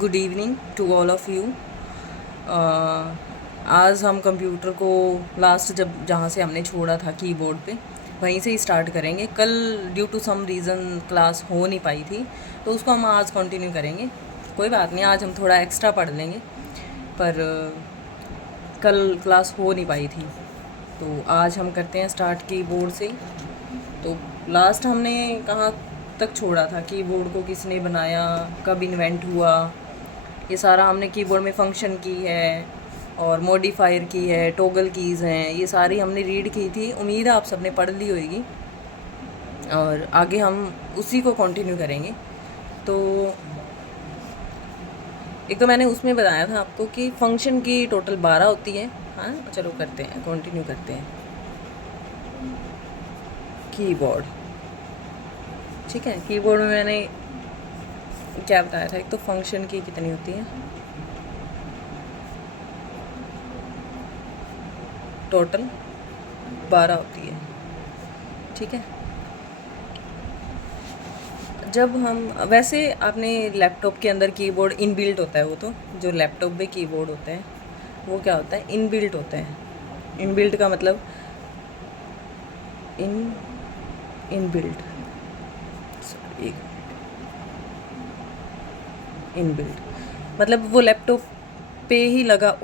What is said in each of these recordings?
Good evening to all of you. आज हम computer को लास्ट जब जहाँ से हमने छोड़ा था कीबोर्ड पे वहीं से ही स्टार्ट करेंगे। कल due to some reason class हो नहीं पाई थी तो उसको हम आज कंटिन्यू करेंगे। कोई बात नहीं, आज हम थोड़ा एक्स्ट्रा पढ़ लेंगे, पर कल क्लास हो नहीं पाई थी तो आज हम करते हैं स्टार्ट कीबोर्ड से। तो लास्ट हमने कहाँ तक छोड़ा था, कीबोर्ड को किसने बनाया, कब इन्वेंट हुआ, ये सारा हमने कीबोर्ड में फंक्शन की है और मॉडिफायर की है, टॉगल कीज़ हैं, ये सारी हमने रीड की थी। उम्मीद है आप सबने पढ़ ली होगी और आगे हम उसी को कंटिन्यू करेंगे। तो एक तो मैंने उसमें बताया था आपको कि फंक्शन की टोटल 12 होती है। हाँ चलो करते हैं, कंटिन्यू करते हैं। कीबोर्ड, ठीक है। कीबोर्ड में मैंने क्या बताया था, एक तो फंक्शन की कितनी होती है, टोटल 12 होती है, ठीक है। जब हम वैसे आपने लैपटॉप के अंदर कीबोर्ड इनबिल्ट होता है, वो तो जो लैपटॉप में कीबोर्ड होता है वो क्या होता है, इनबिल्ट होता है। इनबिल्ट का मतलब इनबिल्ट इनबिल्ट मतलब वो लैपटॉप पे ही लगा,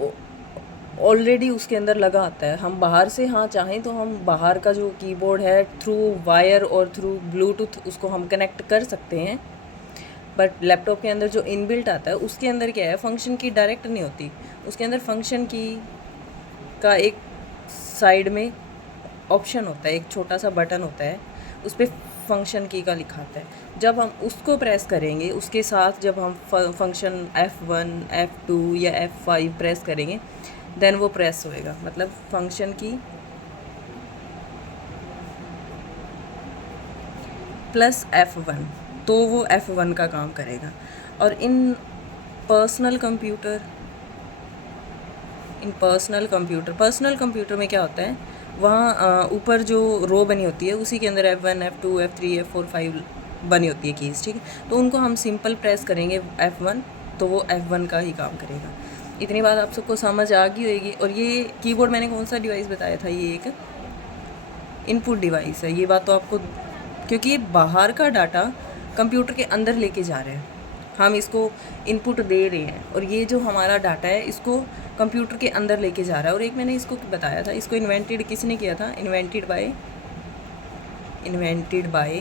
ऑलरेडी उसके अंदर लगा आता है। हम बाहर से हाँ चाहें तो हम बाहर का जो कीबोर्ड है थ्रू वायर और थ्रू ब्लूटूथ उसको हम कनेक्ट कर सकते हैं, बट लैपटॉप के अंदर जो इनबिल्ट आता है उसके अंदर क्या है, फंक्शन की डायरेक्ट नहीं होती। उसके अंदर फंक्शन की का एक साइड में ऑप्शन होता है, एक छोटा सा बटन होता है, उस पर फंक्शन की का लिखा आता है। जब हम उसको प्रेस करेंगे, उसके साथ जब हम फंक्शन F1 F2 या F5 प्रेस करेंगे देन वो प्रेस होएगा, मतलब फंक्शन की प्लस F1, तो वो F1 का काम करेगा। और पर्सनल कंप्यूटर पर्सनल कंप्यूटर में क्या होता है, वहाँ ऊपर जो रो बनी होती है उसी के अंदर F1 F2 F3 F4 5 बनी होती है कीज़, ठीक है। तो उनको हम सिंपल प्रेस करेंगे F1 तो वो F1 का ही काम करेगा। इतनी बात आप सबको समझ आ गई होगी। और ये कीबोर्ड मैंने कौन सा डिवाइस बताया था, ये एक इनपुट डिवाइस है। ये बात तो आपको, क्योंकि ये बाहर का डाटा कंप्यूटर के अंदर लेके जा रहे हैं, हम इसको इनपुट दे रहे हैं और ये जो हमारा डाटा है इसको कंप्यूटर के अंदर लेके जा रहा है। और एक मैंने इसको बताया था, इसको इन्वेंटेड किसने किया था, इन्वेंटेड बाय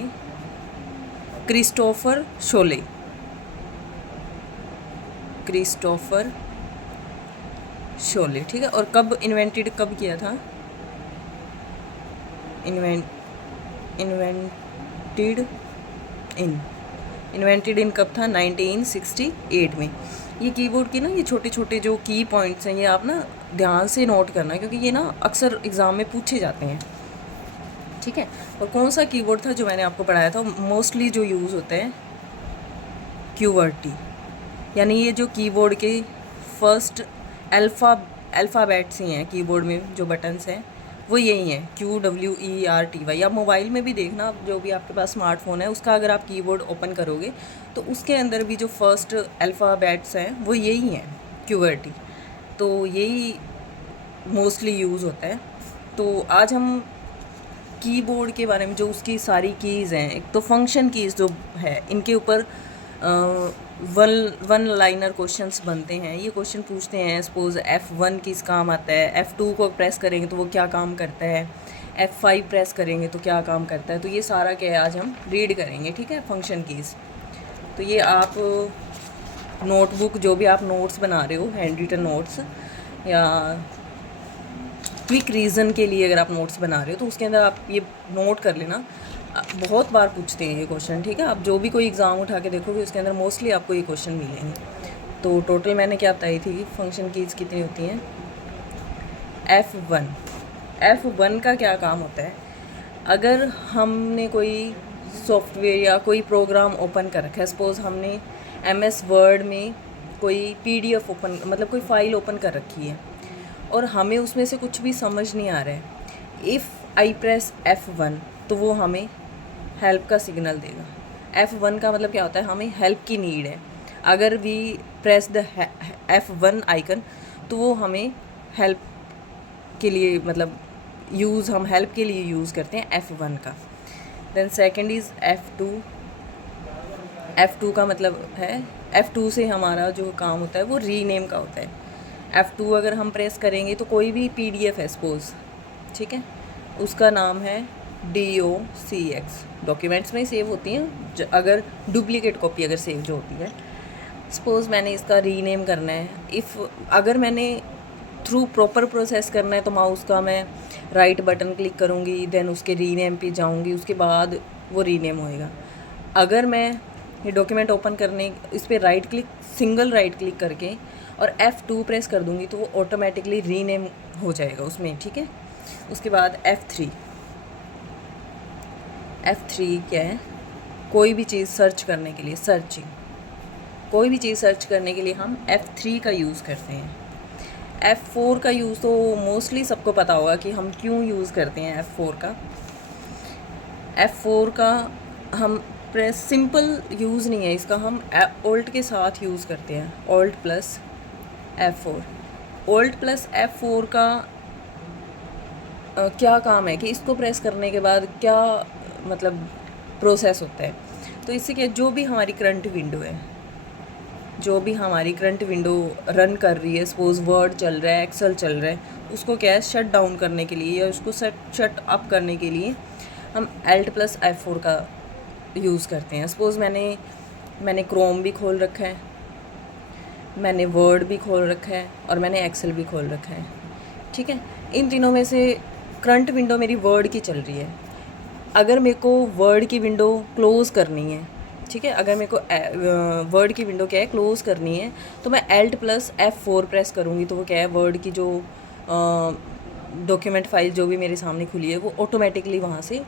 क्रिस्टोफर शोले, ठीक है। और कब कब किया था, इन्वेंटेड इन कब था, 1968 में। ये कीबोर्ड की ना ये छोटे छोटे जो की पॉइंट्स हैं ये आप ना ध्यान से नोट करना, क्योंकि ये ना अक्सर एग्ज़ाम में पूछे जाते हैं, ठीक है। और कौन सा कीबोर्ड था जो मैंने आपको पढ़ाया था, मोस्टली जो यूज़ होता है QWERTY, यानी ये जो कीबोर्ड के फर्स्ट अल्फ़ाबेट्स ही हैं, कीबोर्ड में जो बटन्स हैं वो यही हैं, QWERTY। या मोबाइल में भी देखना, जो भी आपके पास स्मार्टफोन है उसका अगर आप कीबोर्ड ओपन करोगे तो उसके अंदर भी जो फर्स्ट अल्फ़ाबेट्स हैं वो यही हैं, QWERTY। तो यही मोस्टली यूज़ होता है। तो आज हम कीबोर्ड के बारे में, जो उसकी सारी कीज़ हैं, एक तो फंक्शन कीज़ जो है इनके ऊपर वन लाइनर क्वेश्चंस बनते हैं। ये क्वेश्चन पूछते हैं, सपोज F1 किस काम आता है, F2 को प्रेस करेंगे तो वो क्या काम करता है, F5 प्रेस करेंगे तो क्या काम करता है। तो ये सारा क्या है आज हम रीड करेंगे, ठीक है, फंक्शन कीज़। तो ये आप नोटबुक, जो भी आप नोट्स बना रहे हो, हैंड रिटन नोट्स या क्विक रीज़न के लिए अगर आप नोट्स बना रहे हो तो उसके अंदर आप ये नोट कर लेना। बहुत बार पूछते हैं ये क्वेश्चन, ठीक है। आप जो भी कोई एग्ज़ाम उठा के देखोगे उसके अंदर मोस्टली आपको ये क्वेश्चन मिलेंगे। तो टोटल मैंने क्या बताई थी, फंक्शन कीज़ कितनी होती हैं, F1 का क्या काम होता है, अगर हमने कोई सॉफ्टवेयर या कोई प्रोग्राम ओपन कर रखा है, सपोज़ हमने MS वर्ड में कोई PDF ओपन, मतलब कोई फ़ाइल ओपन कर रखी है और हमें उसमें से कुछ भी समझ नहीं आ रहा है, इफ़ आई प्रेस F1 तो वो हमें हेल्प का सिग्नल देगा। F1 का मतलब क्या होता है, हमें हेल्प की नीड है। अगर we press the F1 icon तो वो हमें हेल्प के लिए मतलब हम हेल्प के लिए यूज़ करते हैं F1 का। Then second is F2। F2 का मतलब है, F2 से हमारा जो काम होता है वो रीनेम का होता है। F2 अगर हम प्रेस करेंगे तो कोई भी PDF है सपोज़, ठीक है, उसका नाम है DOCX, डॉक्यूमेंट्स में सेव होती हैं अगर डुप्लीकेट कॉपी अगर सेव जो होती है। सपोज़ मैंने इसका रीनेम करना है, अगर मैंने थ्रू प्रॉपर प्रोसेस करना है तो माउस का मैं राइट बटन क्लिक करूँगी, देन उसके रीनेम पे जाऊँगी, उसके बाद वो रीनेम होएगा। अगर मैं ये डॉक्यूमेंट ओपन करने इस पर सिंगल राइट क्लिक करके और F2 प्रेस कर दूँगी तो वो ऑटोमेटिकली रीनेम हो जाएगा उसमें, ठीक है। उसके बाद F3 क्या है, कोई भी चीज़ सर्च करने के लिए, कोई भी चीज़ सर्च करने के लिए हम F3 का यूज़ करते हैं। F4 का यूज़ तो मोस्टली सबको पता होगा कि हम क्यों यूज़ करते हैं F4 का हम प्रेस सिंपल यूज़ नहीं है इसका, हम ऑल्ट के साथ यूज़ करते हैं, ऑल्ट प्लस F4 का क्या काम है कि इसको प्रेस करने के बाद क्या मतलब प्रोसेस होता है। तो इससे क्या, जो भी हमारी करंट विंडो रन कर रही है, सपोज़ वर्ड चल रहा है, एक्सेल चल रहा है, उसको क्या है शट डाउन करने के लिए या उसको शट अप करने के लिए हम Alt प्लस F4 का यूज़ करते हैं। सपोज़ मैंने क्रोम भी खोल रखा है, मैंने वर्ड भी खोल रखा है और मैंने एक्सेल भी खोल रखा है, ठीक है। इन तीनों में से करंट विंडो मेरी वर्ड की चल रही है। अगर मेरे को वर्ड की विंडो क्लोज़ करनी है, ठीक है, अगर मेरे को वर्ड की विंडो क्या है क्लोज़ करनी है तो मैं Alt प्लस F4 प्रेस करूँगी तो वो क्या है, वर्ड की जो डॉक्यूमेंट फाइल जो भी मेरे सामने खुली है वो ऑटोमेटिकली वहाँ से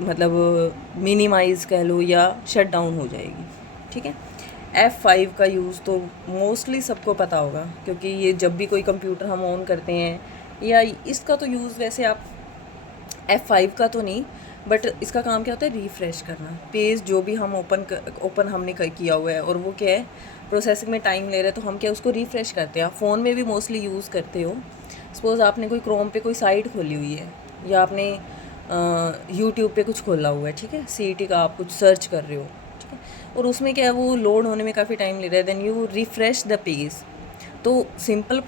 मतलब मिनिमाइज़ कह लो या शट डाउन हो जाएगी, ठीक है। F5 का यूज़ तो मोस्टली सबको पता होगा क्योंकि ये जब भी कोई कंप्यूटर हम ऑन करते हैं, या इसका तो यूज़ वैसे आप F5 का तो नहीं, बट इसका काम क्या होता है, रिफ़्रेश करना। पेज जो भी हम ओपन हमने किया हुआ है और वो क्या है प्रोसेसिंग में टाइम ले रहा है तो हम क्या उसको रिफ़्रेश करते हैं। आप फ़ोन में भी मोस्टली यूज़ करते हो। सपोज़ आपने कोई क्रोम पे कोई साइट खोली हुई है या आपने यूट्यूब पे कुछ खोला हुआ है, ठीक है, CET का आप कुछ सर्च कर रहे हो, ठीक है, और उसमें क्या है वो लोड होने में काफ़ी टाइम ले रहा है, then you refresh the page. तो सिंपल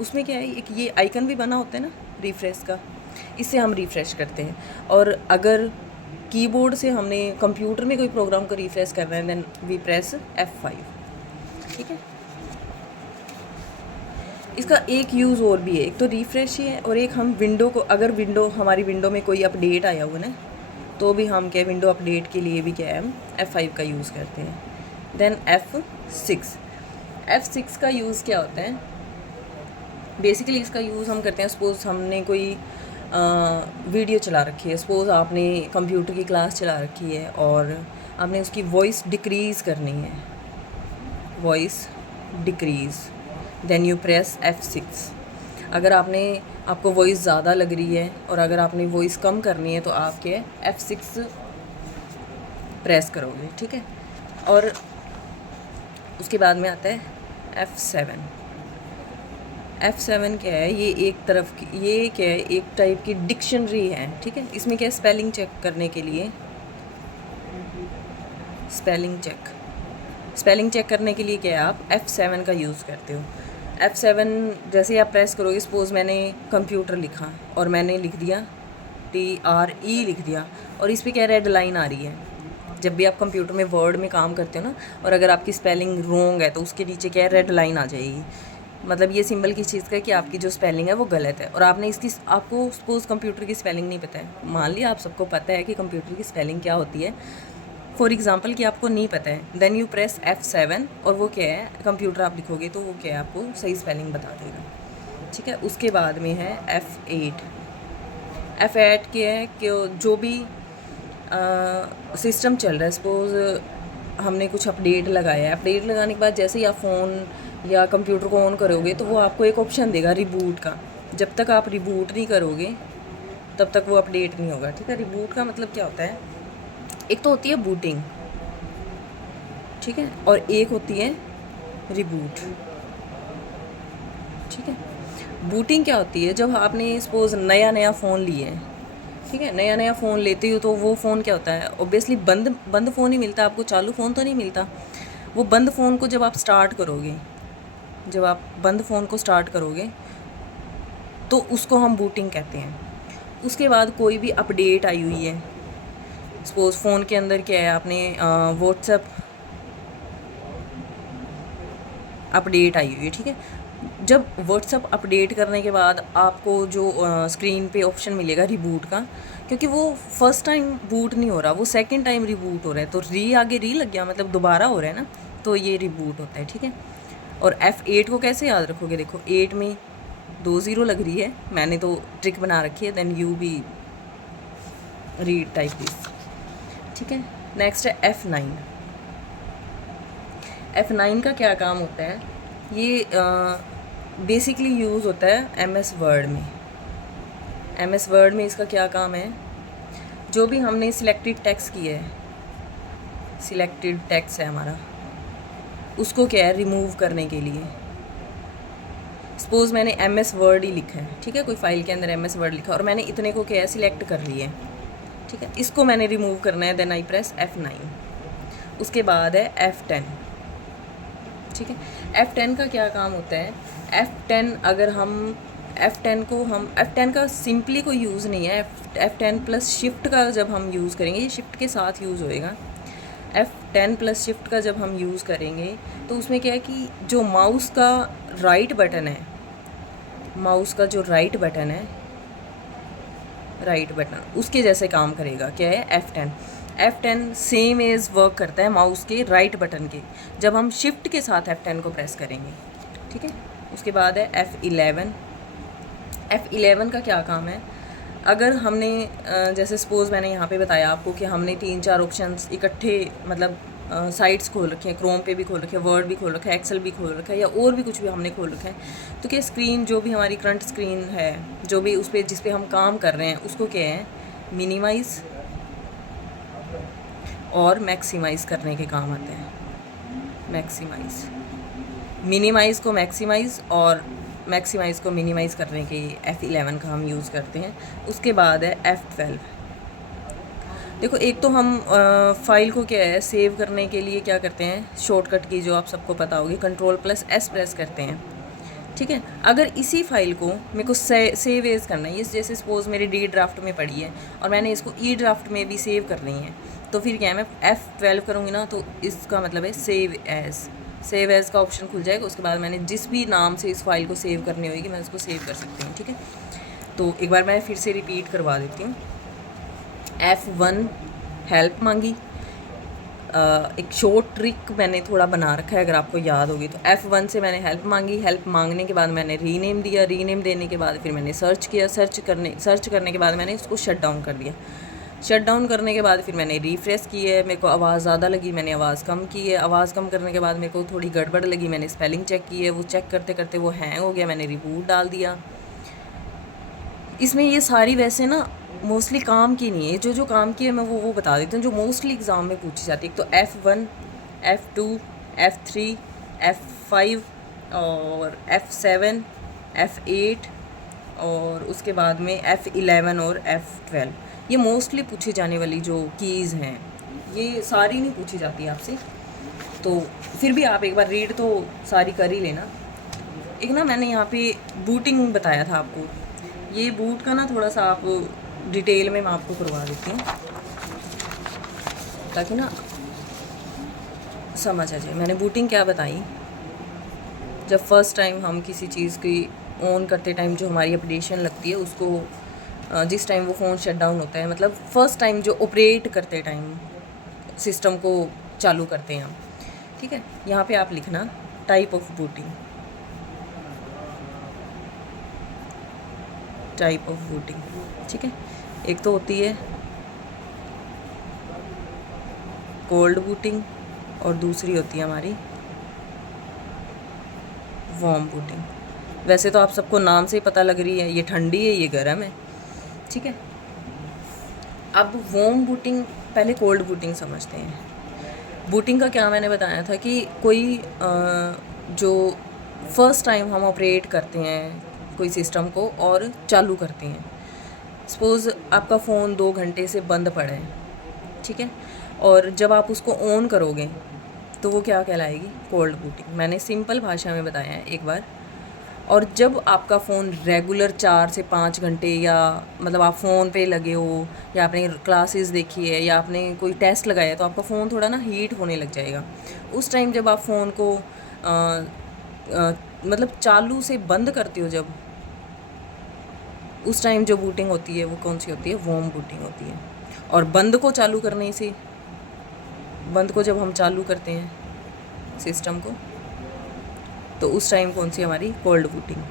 उसमें क्या है, एक ये आइकन भी बना होता है ना रिफ़्रेश का, इससे हम रिफ़्रेश करते हैं। और अगर कीबोर्ड से हमने कंप्यूटर में कोई प्रोग्राम को रिफ़्रेश करना है देन वी प्रेस F5, ठीक है। इसका एक यूज़ और भी है, एक तो रिफ़्रेश ही है और एक हम विंडो को, अगर हमारी विंडो में कोई अपडेट आया हुआ ना तो भी हम क्या विंडो अपडेट के लिए भी क्या है हम F5 का यूज़ करते हैं। देन F6 का यूज़ क्या होता है, बेसिकली इसका यूज़ हम करते हैं सपोज़ हमने कोई वीडियो चला रखी है, सपोज़ आपने कंप्यूटर की क्लास चला रखी है और आपने उसकी वॉइस डिक्रीज़ करनी है, voice decrease, then you press F6। अगर आपको वॉइस ज़्यादा लग रही है और अगर आपने वॉइस कम करनी है तो आप क्या F6 प्रेस करोगे, ठीक है। और उसके बाद में आता है F7 क्या है, ये क्या है, एक टाइप की डिक्शनरी है, ठीक है। इसमें क्या है, स्पेलिंग चेक करने के लिए स्पेलिंग चेक करने के लिए क्या है, आप F7 का यूज़ करते हो। F7 जैसे ही आप प्रेस करोगे, सपोज़ मैंने कंप्यूटर लिखा और मैंने लिख दिया TRE लिख दिया और इस पर क्या रेड लाइन आ रही है। जब भी आप कंप्यूटर में वर्ड में काम करते हो ना और अगर आपकी स्पेलिंग रॉन्ग है तो उसके नीचे क्या है रेड लाइन आ जाएगी, मतलब ये सिंबल किस चीज़ का है कि आपकी जो स्पेलिंग है वो गलत है। और आपको सपोज़ कंप्यूटर की स्पेलिंग नहीं पता है, मान लिया आप सबको पता है कि कंप्यूटर की स्पेलिंग क्या होती है, फॉर एग्ज़ाम्पल कि आपको नहीं पता है, देन यू प्रेस F7 और वो क्या है कंप्यूटर आप लिखोगे तो वो क्या है आपको सही स्पेलिंग बता देगा, ठीक है। उसके बाद में है F8 क्या है कि जो भी सिस्टम चल रहा है, सपोज़ हमने कुछ अपडेट लगाया है, अपडेट लगाने के बाद जैसे ही आप फ़ोन या कंप्यूटर को ऑन करोगे तो वो आपको एक ऑप्शन देगा रिबूट का। जब तक आप रिबूट नहीं करोगे तब तक वो अपडेट नहीं होगा, ठीक है। रिबूट का मतलब क्या होता है, एक तो होती है बूटिंग, ठीक है, और एक होती है रिबूट। ठीक है, बूटिंग क्या होती है, जब आपने सपोज नया नया फ़ोन लिया है, ठीक है, नया नया फ़ोन लेते हो तो वो फ़ोन क्या होता है, ऑब्वियसली बंद फ़ोन ही मिलता है आपको, चालू फ़ोन तो नहीं मिलता। वो बंद फ़ोन को जब आप स्टार्ट करोगे, जब आप बंद फ़ोन को स्टार्ट करोगे तो उसको हम बूटिंग कहते हैं। उसके बाद कोई भी अपडेट आई हुई है, सपोज़ फ़ोन के अंदर क्या है, आपने व्हाट्सएप अपडेट आई हुई है, ठीक है, जब व्हाट्सएप अपडेट करने के बाद आपको जो स्क्रीन पे ऑप्शन मिलेगा रिबूट का, क्योंकि वो फर्स्ट टाइम बूट नहीं हो रहा, वो सेकंड टाइम रिबूट हो रहा है, तो आगे री लग गया, मतलब दोबारा हो रहा है ना, तो ये रिबूट होता है। ठीक है, और F8 को कैसे याद रखोगे, देखो 8 में 2 0 लग रही है, मैंने तो ट्रिक बना रखी है, then you be read type this. ठीक है, नेक्स्ट है F9। F9 का क्या काम होता है, ये बेसिकली यूज़ होता है MS वर्ड में। MS वर्ड में इसका क्या काम है, जो भी हमने सिलेक्टेड टेक्स्ट किया है, सिलेक्टेड टेक्स्ट है हमारा, उसको क्या है रिमूव करने के लिए। सपोज़ मैंने MS वर्ड ही लिखा है, ठीक है, कोई फाइल के अंदर MS वर्ड लिखा और मैंने इतने को क्या है सिलेक्ट कर लिया है, ठीक है, इसको मैंने रिमूव करना है, देन आई प्रेस F9। उसके बाद है F10। ठीक है, F10 का क्या काम होता है, F10 अगर हम F10 का सिंपली कोई यूज़ नहीं है, F10 प्लस शिफ्ट का जब हम यूज़ करेंगे, ये शिफ्ट के साथ यूज़ होएगा, F10 प्लस शिफ्ट का जब हम यूज़ करेंगे तो उसमें क्या है कि जो माउस का राइट बटन है, माउस का जो राइट बटन है, राइट बटन उसके जैसे काम करेगा, क्या है F10 सेम एज वर्क करता है माउस के राइट बटन के, जब हम शिफ्ट के साथ F10 को प्रेस करेंगे। ठीक है, उसके बाद है F11 का क्या काम है, अगर हमने जैसे सपोज़ मैंने यहाँ पे बताया आपको कि हमने 3-4 ऑप्शंस इकट्ठे, मतलब साइट्स खोल रखे हैं, क्रोम पे भी खोल रखे हैं, वर्ड भी खोल रखा है, एक्सेल भी खोल रखा है, या और भी कुछ भी हमने खोल रखा है, तो क्या स्क्रीन जो भी हमारी करंट स्क्रीन है, जो भी उस पर जिस पे हम काम कर रहे हैं, उसको क्या है मिनिमाइज़ और मैक्सिमाइज़ करने के काम आते हैं। मैक्सिमाइज़, मिनिमाइज़ को मैक्सिमाइज़ और मैक्सिमाइज़ को मिनिमाइज़ करने के F11 का हम यूज़ करते हैं। उसके बाद है F12। देखो, एक तो हम फाइल को क्या है सेव करने के लिए क्या करते हैं, शॉर्टकट की जो आप सबको पता होगी, Ctrl+S प्रेस करते हैं। ठीक है, अगर इसी फाइल को मेरे को सेव एज करना है, ये जैसे सपोज़ मेरी D ड्राफ्ट में पड़ी है और मैंने इसको E ड्राफ्ट में भी सेव करनी है, तो फिर क्या है, मैं F12 करूँगी ना, तो इसका मतलब है सेव एज़ का ऑप्शन खुल जाएगा। उसके बाद मैंने जिस भी नाम से इस फाइल को सेव करनी होगी मैं उसको सेव कर सकती हूँ। ठीक है, तो एक बार मैं फिर से रिपीट करवा देती हूँ। F1 हेल्प मांगी, एक शॉर्ट ट्रिक मैंने थोड़ा बना रखा है अगर आपको याद होगी, तो F1 से मैंने हेल्प मांगी, हेल्प मांगने के बाद मैंने रीनेम दिया, रीनेम देने के बाद फिर मैंने सर्च किया, सर्च करने के बाद मैंने उसको शट डाउन कर दिया, शट डाउन करने के बाद फिर मैंने रिफ्रेश की है, मेरे को आवाज़ ज़्यादा लगी, मैंने आवाज़ कम की है, आवाज़ कम करने के बाद मेरे को थोड़ी गड़बड़ लगी, मैंने स्पेलिंग चेक की है, वो चेक करते करते वो हैंग हो गया, मैंने रिबूट डाल दिया। इसमें ये सारी वैसे ना मोस्टली काम की नहीं है, जो काम की है मैं वो बता देती हूँ जो मोस्टली एग्ज़ाम में पूछी जाती है। तो F1, F2, F3, F5 और F7, F8 और उसके बाद में F11 और F12, ये मोस्टली पूछी जाने वाली जो कीज़ हैं, ये सारी नहीं पूछी जाती आपसे, तो फिर भी आप एक बार रीड तो सारी कर ही लेना। एक ना मैंने यहाँ पे बूटिंग बताया था आपको, ये बूट का ना थोड़ा सा आप डिटेल में मैं आपको करवा देती हूँ ताकि ना समझ आ जाए। मैंने बूटिंग क्या बताई, जब फर्स्ट टाइम हम किसी चीज़ की ऑन करते टाइम जो हमारी अपडेशन लगती है उसको जिस टाइम वो फ़ोन शट डाउन होता है, मतलब फ़र्स्ट टाइम जो ऑपरेट करते टाइम सिस्टम को चालू करते हैं हम। ठीक है, यहाँ पे आप लिखना type of booting, type of booting. ठीक है, एक तो होती है कोल्ड बूटिंग और दूसरी होती है हमारी वार्म बूटिंग। वैसे तो आप सबको नाम से ही पता लग रही है, ये ठंडी है ये गर्म है। ठीक है, अब वार्म बूटिंग, पहले कोल्ड बूटिंग समझते हैं। बूटिंग का क्या मैंने बताया था कि कोई जो फर्स्ट टाइम हम ऑपरेट करते हैं कोई सिस्टम को और चालू करते हैं, सपोज़ आपका फ़ोन 2 घंटे से बंद पड़ा है, ठीक है, और जब आप उसको ऑन करोगे तो वो क्या कहलाएगी, कोल्ड बूटिंग। मैंने सिंपल भाषा में बताया है एक बार। और जब आपका फ़ोन रेगुलर 4 से 5 घंटे, या मतलब आप फ़ोन पे लगे हो, या आपने क्लासेस देखी है, या आपने कोई टेस्ट लगाया है, तो आपका फ़ोन थोड़ा ना हीट होने लग जाएगा। उस टाइम जब आप फ़ोन को मतलब चालू से बंद करते हो, जब उस टाइम जो बूटिंग होती है वो कौन सी होती है, वार्म बूटिंग होती है। और बंद को चालू करने से, बंद को जब हम चालू करते हैं सिस्टम को, तो उस टाइम कौन सी हमारी, कोल्ड बूटिंग।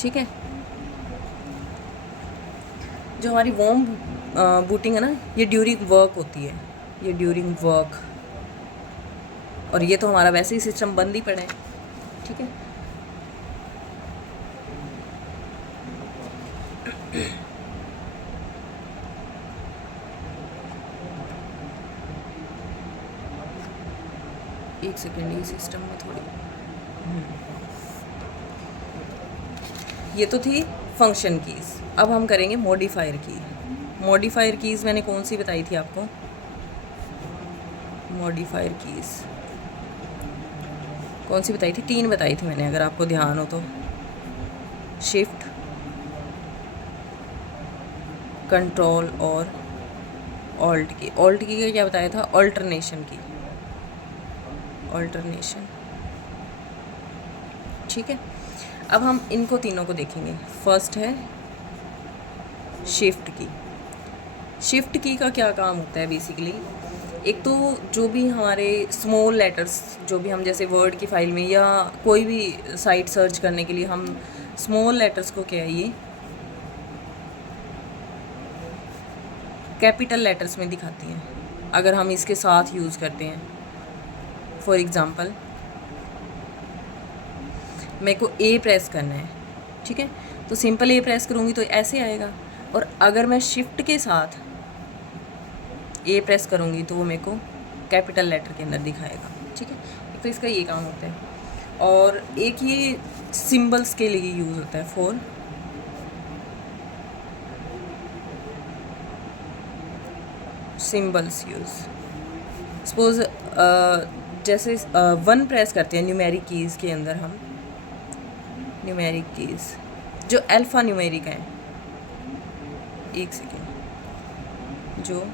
ठीक है, जो हमारी वार्म बूटिंग है ना, ये ड्यूरिंग वर्क होती है, ये ड्यूरिंग वर्क। और ये तो हमारा वैसे ही सिस्टम बंद ही पड़ा है, ठीक है। एक सेकेंड, ये सिस्टम में थोड़ी, ये तो थी फंक्शन कीज़। अब हम करेंगे मॉडिफायर की। मॉडिफायर कीज़ मैंने कौन सी बताई थी आपको, मॉडिफायर कीज़ कौन सी बताई थी, 3 बताई थी मैंने, अगर आपको ध्यान हो तो। शिफ्ट, कंट्रोल और ऑल्ट की। ऑल्ट की का क्या बताया था, ऑल्टरनेशन की, ऑल्टरनेशन। ठीक है, अब हम इनको तीनों को देखेंगे। फर्स्ट है शिफ्ट की। शिफ्ट की का क्या काम होता है बेसिकली, एक तो जो भी हमारे स्मॉल लेटर्स, जो भी हम जैसे वर्ड की फाइल में या कोई भी साइट सर्च करने के लिए हम स्मॉल लेटर्स को क्या है, ये कैपिटल लेटर्स में दिखाती हैं अगर हम इसके साथ यूज़ करते हैं। फॉर एग्ज़ाम्पल, मेरे को ए प्रेस करना है, ठीक है, तो सिंपल ए प्रेस करूँगी तो ऐसे आएगा। और अगर मैं शिफ्ट के साथ ए प्रेस करूँगी तो वो मेरे को कैपिटल लेटर के अंदर दिखाएगा, ठीक है। एक तो इसका ये काम होता है, और एक ये सिंबल्स के लिए यूज़ होता है, फॉर सिंबल्स यूज़। सपोज जैसे 1 प्रेस करते हैं न्यूमेरिक कीज़ के अंदर हम, न्यूमेरिक कीज़ जो अल्फ़ा न्यूमेरिक है, एक सेकेंड, जो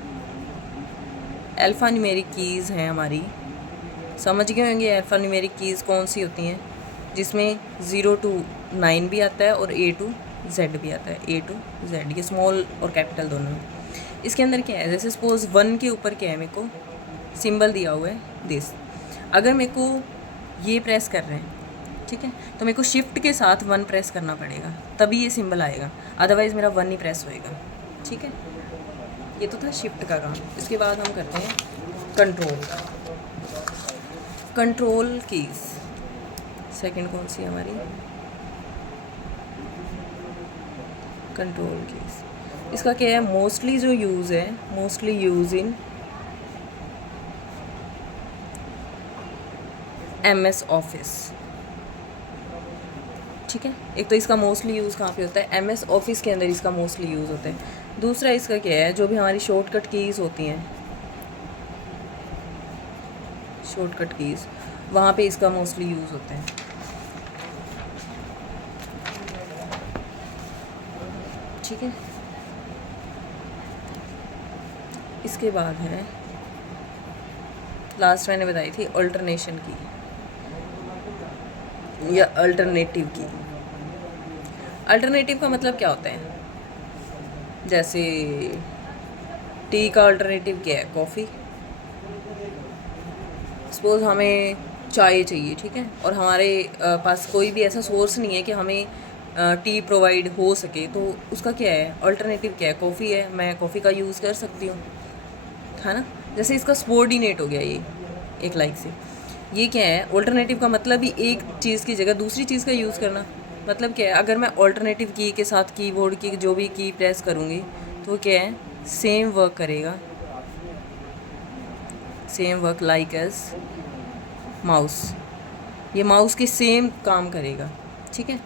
अल्फ़ा न्यूमेरिक कीज़ हैं हमारी, समझ गए होंगे अल्फ़ा न्यूमेरिक कीज़ कौन सी होती हैं, जिसमें 0 to 9 भी आता है और A to Z भी आता है, A to Z, ये स्मॉल और कैपिटल दोनों। इसके अंदर क्या है, जैसे सपोज़ 1 के ऊपर क्या है, मेरे को सिंबल दिया हुआ है दिस। अगर मेरे को ये प्रेस कर रहे हैं, ठीक है, तो मेरे को शिफ्ट के साथ 1 प्रेस करना पड़ेगा, तभी ये सिंबल आएगा, अदरवाइज़ मेरा 1 ही प्रेस होएगा, ठीक है। ये तो था शिफ्ट का काम। इसके बाद हम करते हैं कंट्रोल। कंट्रोल कीज़ सेकंड कौन सी है हमारी, कंट्रोल कीज़। इसका क्या है, मोस्टली जो यूज़ है, mostly use in MS office, ठीक है। एक तो इसका मोस्टली यूज़ कहाँ पे होता है, MS ऑफिस के अंदर इसका मोस्टली यूज़ होता है। दूसरा इसका क्या है, जो भी हमारी शॉर्टकट कीज़ होती हैं, शॉर्टकट कीज़, वहाँ पे इसका मोस्टली यूज़ होता है, ठीक है। इसके बाद है लास्ट मैंने बताई थी अल्टरनेशन की या अल्टरनेटिव की। अल्टरनेटिव का मतलब क्या होता है, जैसे टी का अल्टरनेटिव क्या है, कॉफ़ी। सपोज़ हमें चाय चाहिए, ठीक है, और हमारे पास कोई भी ऐसा सोर्स नहीं है कि हमें टी प्रोवाइड हो सके, तो उसका क्या है, अल्टरनेटिव क्या है, कॉफ़ी है, मैं कॉफ़ी का यूज़ कर सकती हूँ, है ना। जैसे इसका सबऑर्डिनेट हो गया ये एक लाइक से, ये क्या है, अल्टरनेटिव का मतलब ही एक चीज़ की जगह दूसरी चीज़ का यूज़ करना। मतलब क्या है, अगर मैं अल्टरनेटिव की के साथ कीबोर्ड की जो भी की प्रेस करूँगी तो क्या है, सेम वर्क करेगा, same work like as mouse, ये माउस के सेम काम करेगा, ठीक है।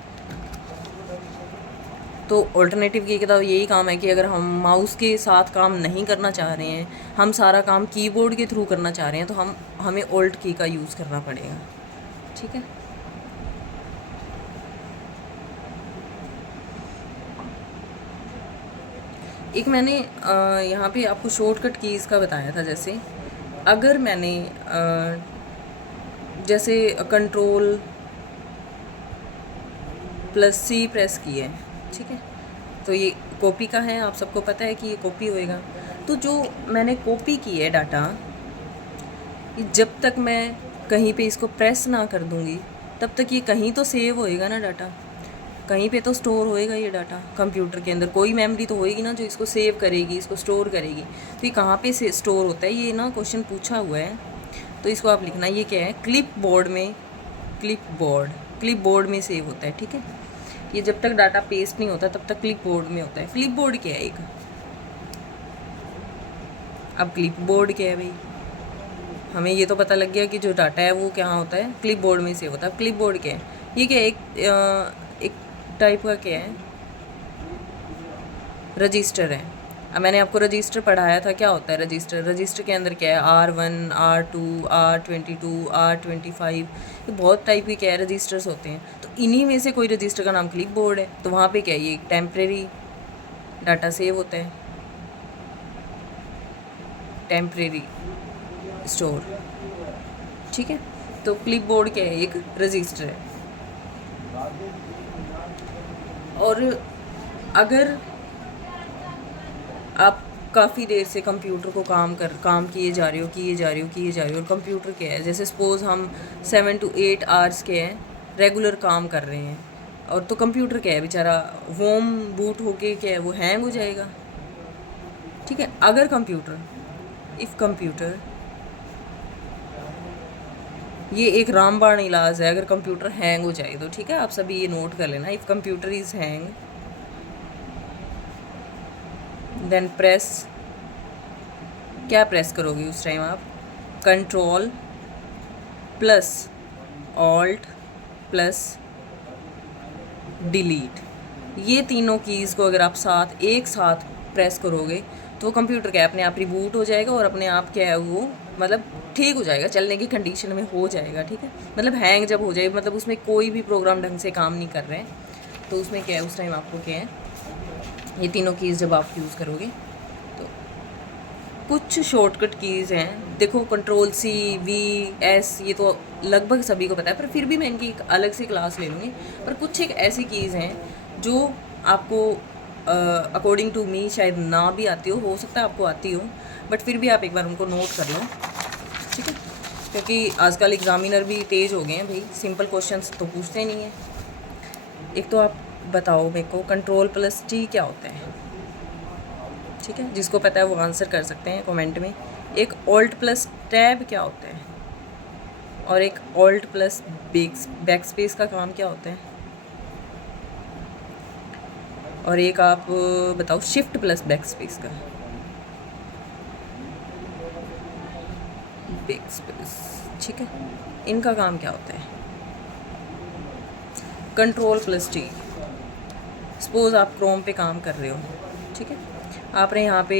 तो ऑल्टरनेटिव की किताब यही काम है कि अगर हम माउस के साथ काम नहीं करना चाह रहे हैं, हम सारा काम कीबोर्ड के थ्रू करना चाह रहे हैं, तो हमें ऑल्ट की का यूज़ करना पड़ेगा, ठीक है। एक मैंने यहाँ पे आपको शॉर्टकट कीज़ का बताया था, जैसे अगर मैंने जैसे कंट्रोल प्लस C प्रेस किया है, ठीक है, तो ये कॉपी का है, आप सबको पता है कि ये कॉपी होएगा। तो जो मैंने कॉपी की है डाटा, जब तक मैं कहीं पे इसको प्रेस ना कर दूँगी तब तक ये कहीं तो सेव होएगा ना डाटा, कहीं पे तो स्टोर होएगा ये डाटा। कंप्यूटर के अंदर कोई मेमोरी तो होएगी ना जो इसको सेव करेगी, इसको स्टोर करेगी। तो ये कहाँ पे से स्टोर होता है, ये ना क्वेश्चन पूछा हुआ है, तो इसको आप लिखना, ये क्या है, क्लिपबोर्ड में, क्लिपबोर्ड में सेव होता है, ठीक है। ये जब तक डाटा पेस्ट नहीं होता तब तक क्लिपबोर्ड में होता है। फ्लिपबोर्ड क्या है एक, अब क्लिपबोर्ड क्या है भाई, हमें ये तो पता लग गया कि जो डाटा है वो क्या होता है, क्लिपबोर्ड में सेव होता है। अब क्लिपबोर्ड क्या है, ये क्या है, एक टाइप का क्या है, रजिस्टर है। अब मैंने आपको रजिस्टर पढ़ाया था, क्या होता है रजिस्टर, रजिस्टर के अंदर क्या है, R1, R2, R22, R25, ये बहुत टाइप के क्या है रजिस्टर्स होते हैं। तो इन्हीं में से कोई रजिस्टर का नाम क्लिपबोर्ड है। तो वहाँ पे क्या है, ये टेम्परेरी डाटा सेव होता है, टेम्परेरी स्टोर, ठीक है। तो क्लिपबोर्ड क्या है, एक रजिस्टर है। और अगर आप काफ़ी देर से कंप्यूटर को काम किए जा रहे हो और कंप्यूटर क्या है, जैसे सपोज़ हम 7 to 8 आवर्स के हैं रेगुलर काम कर रहे हैं, और तो कंप्यूटर क्या है बेचारा, वॉर्म बूट होके क्या है वो हैंग हो जाएगा, ठीक है। अगर कंप्यूटर, इफ़ कंप्यूटर, ये एक रामबाण इलाज है, अगर कंप्यूटर हैंग हो जाए तो, ठीक है, आप सभी ये नोट कर लेना। If computer is hang then press, क्या प्रेस करोगे उस टाइम आप, control plus alt plus delete, ये तीनों कीज़ को अगर आप एक साथ प्रेस करोगे तो कंप्यूटर क्या है, अपने आप रिबूट हो जाएगा और अपने आप क्या है वो मतलब ठीक हो जाएगा, चलने की कंडीशन में हो जाएगा, ठीक है। मतलब हैंग जब हो जाए, मतलब उसमें कोई भी प्रोग्राम ढंग से काम नहीं कर रहे हैं, तो उसमें क्या है उस टाइम आपको क्या है, ये तीनों कीज़ जब आप यूज़ करोगे तो कुछ शॉर्टकट कीज़ हैं। देखो कंट्रोल C, V, S, ये तो लगभग सभी को पता है, पर फिर भी मैं इनकी एक अलग से क्लास ले लूँगी। पर कुछ एक ऐसी कीज़ हैं जो आपको अकॉर्डिंग टू मी शायद ना भी आती हो सकता है आपको आती हो, बट फिर भी आप एक बार उनको नोट कर लो, ठीक है। क्योंकि आजकल एग्ज़ामिनर भी तेज़ हो गए हैं भाई, सिंपल क्वेश्चंस तो पूछते नहीं हैं। एक तो आप बताओ मेरे को, कंट्रोल प्लस T क्या होता है, ठीक है, जिसको पता है वो आंसर कर सकते हैं कमेंट में। एक ऑल्ट प्लस टैब क्या होता है, और एक ऑल्ट प्लस बैक स्पेस का काम क्या होता है, और एक आप बताओ शिफ्ट प्लस बैक स्पेस का, बैक स्पेस, ठीक है, इनका काम क्या होता है। कंट्रोल प्लस T, सपोज़ आप क्रोम पे काम कर रहे हो, ठीक है, आपने यहाँ पे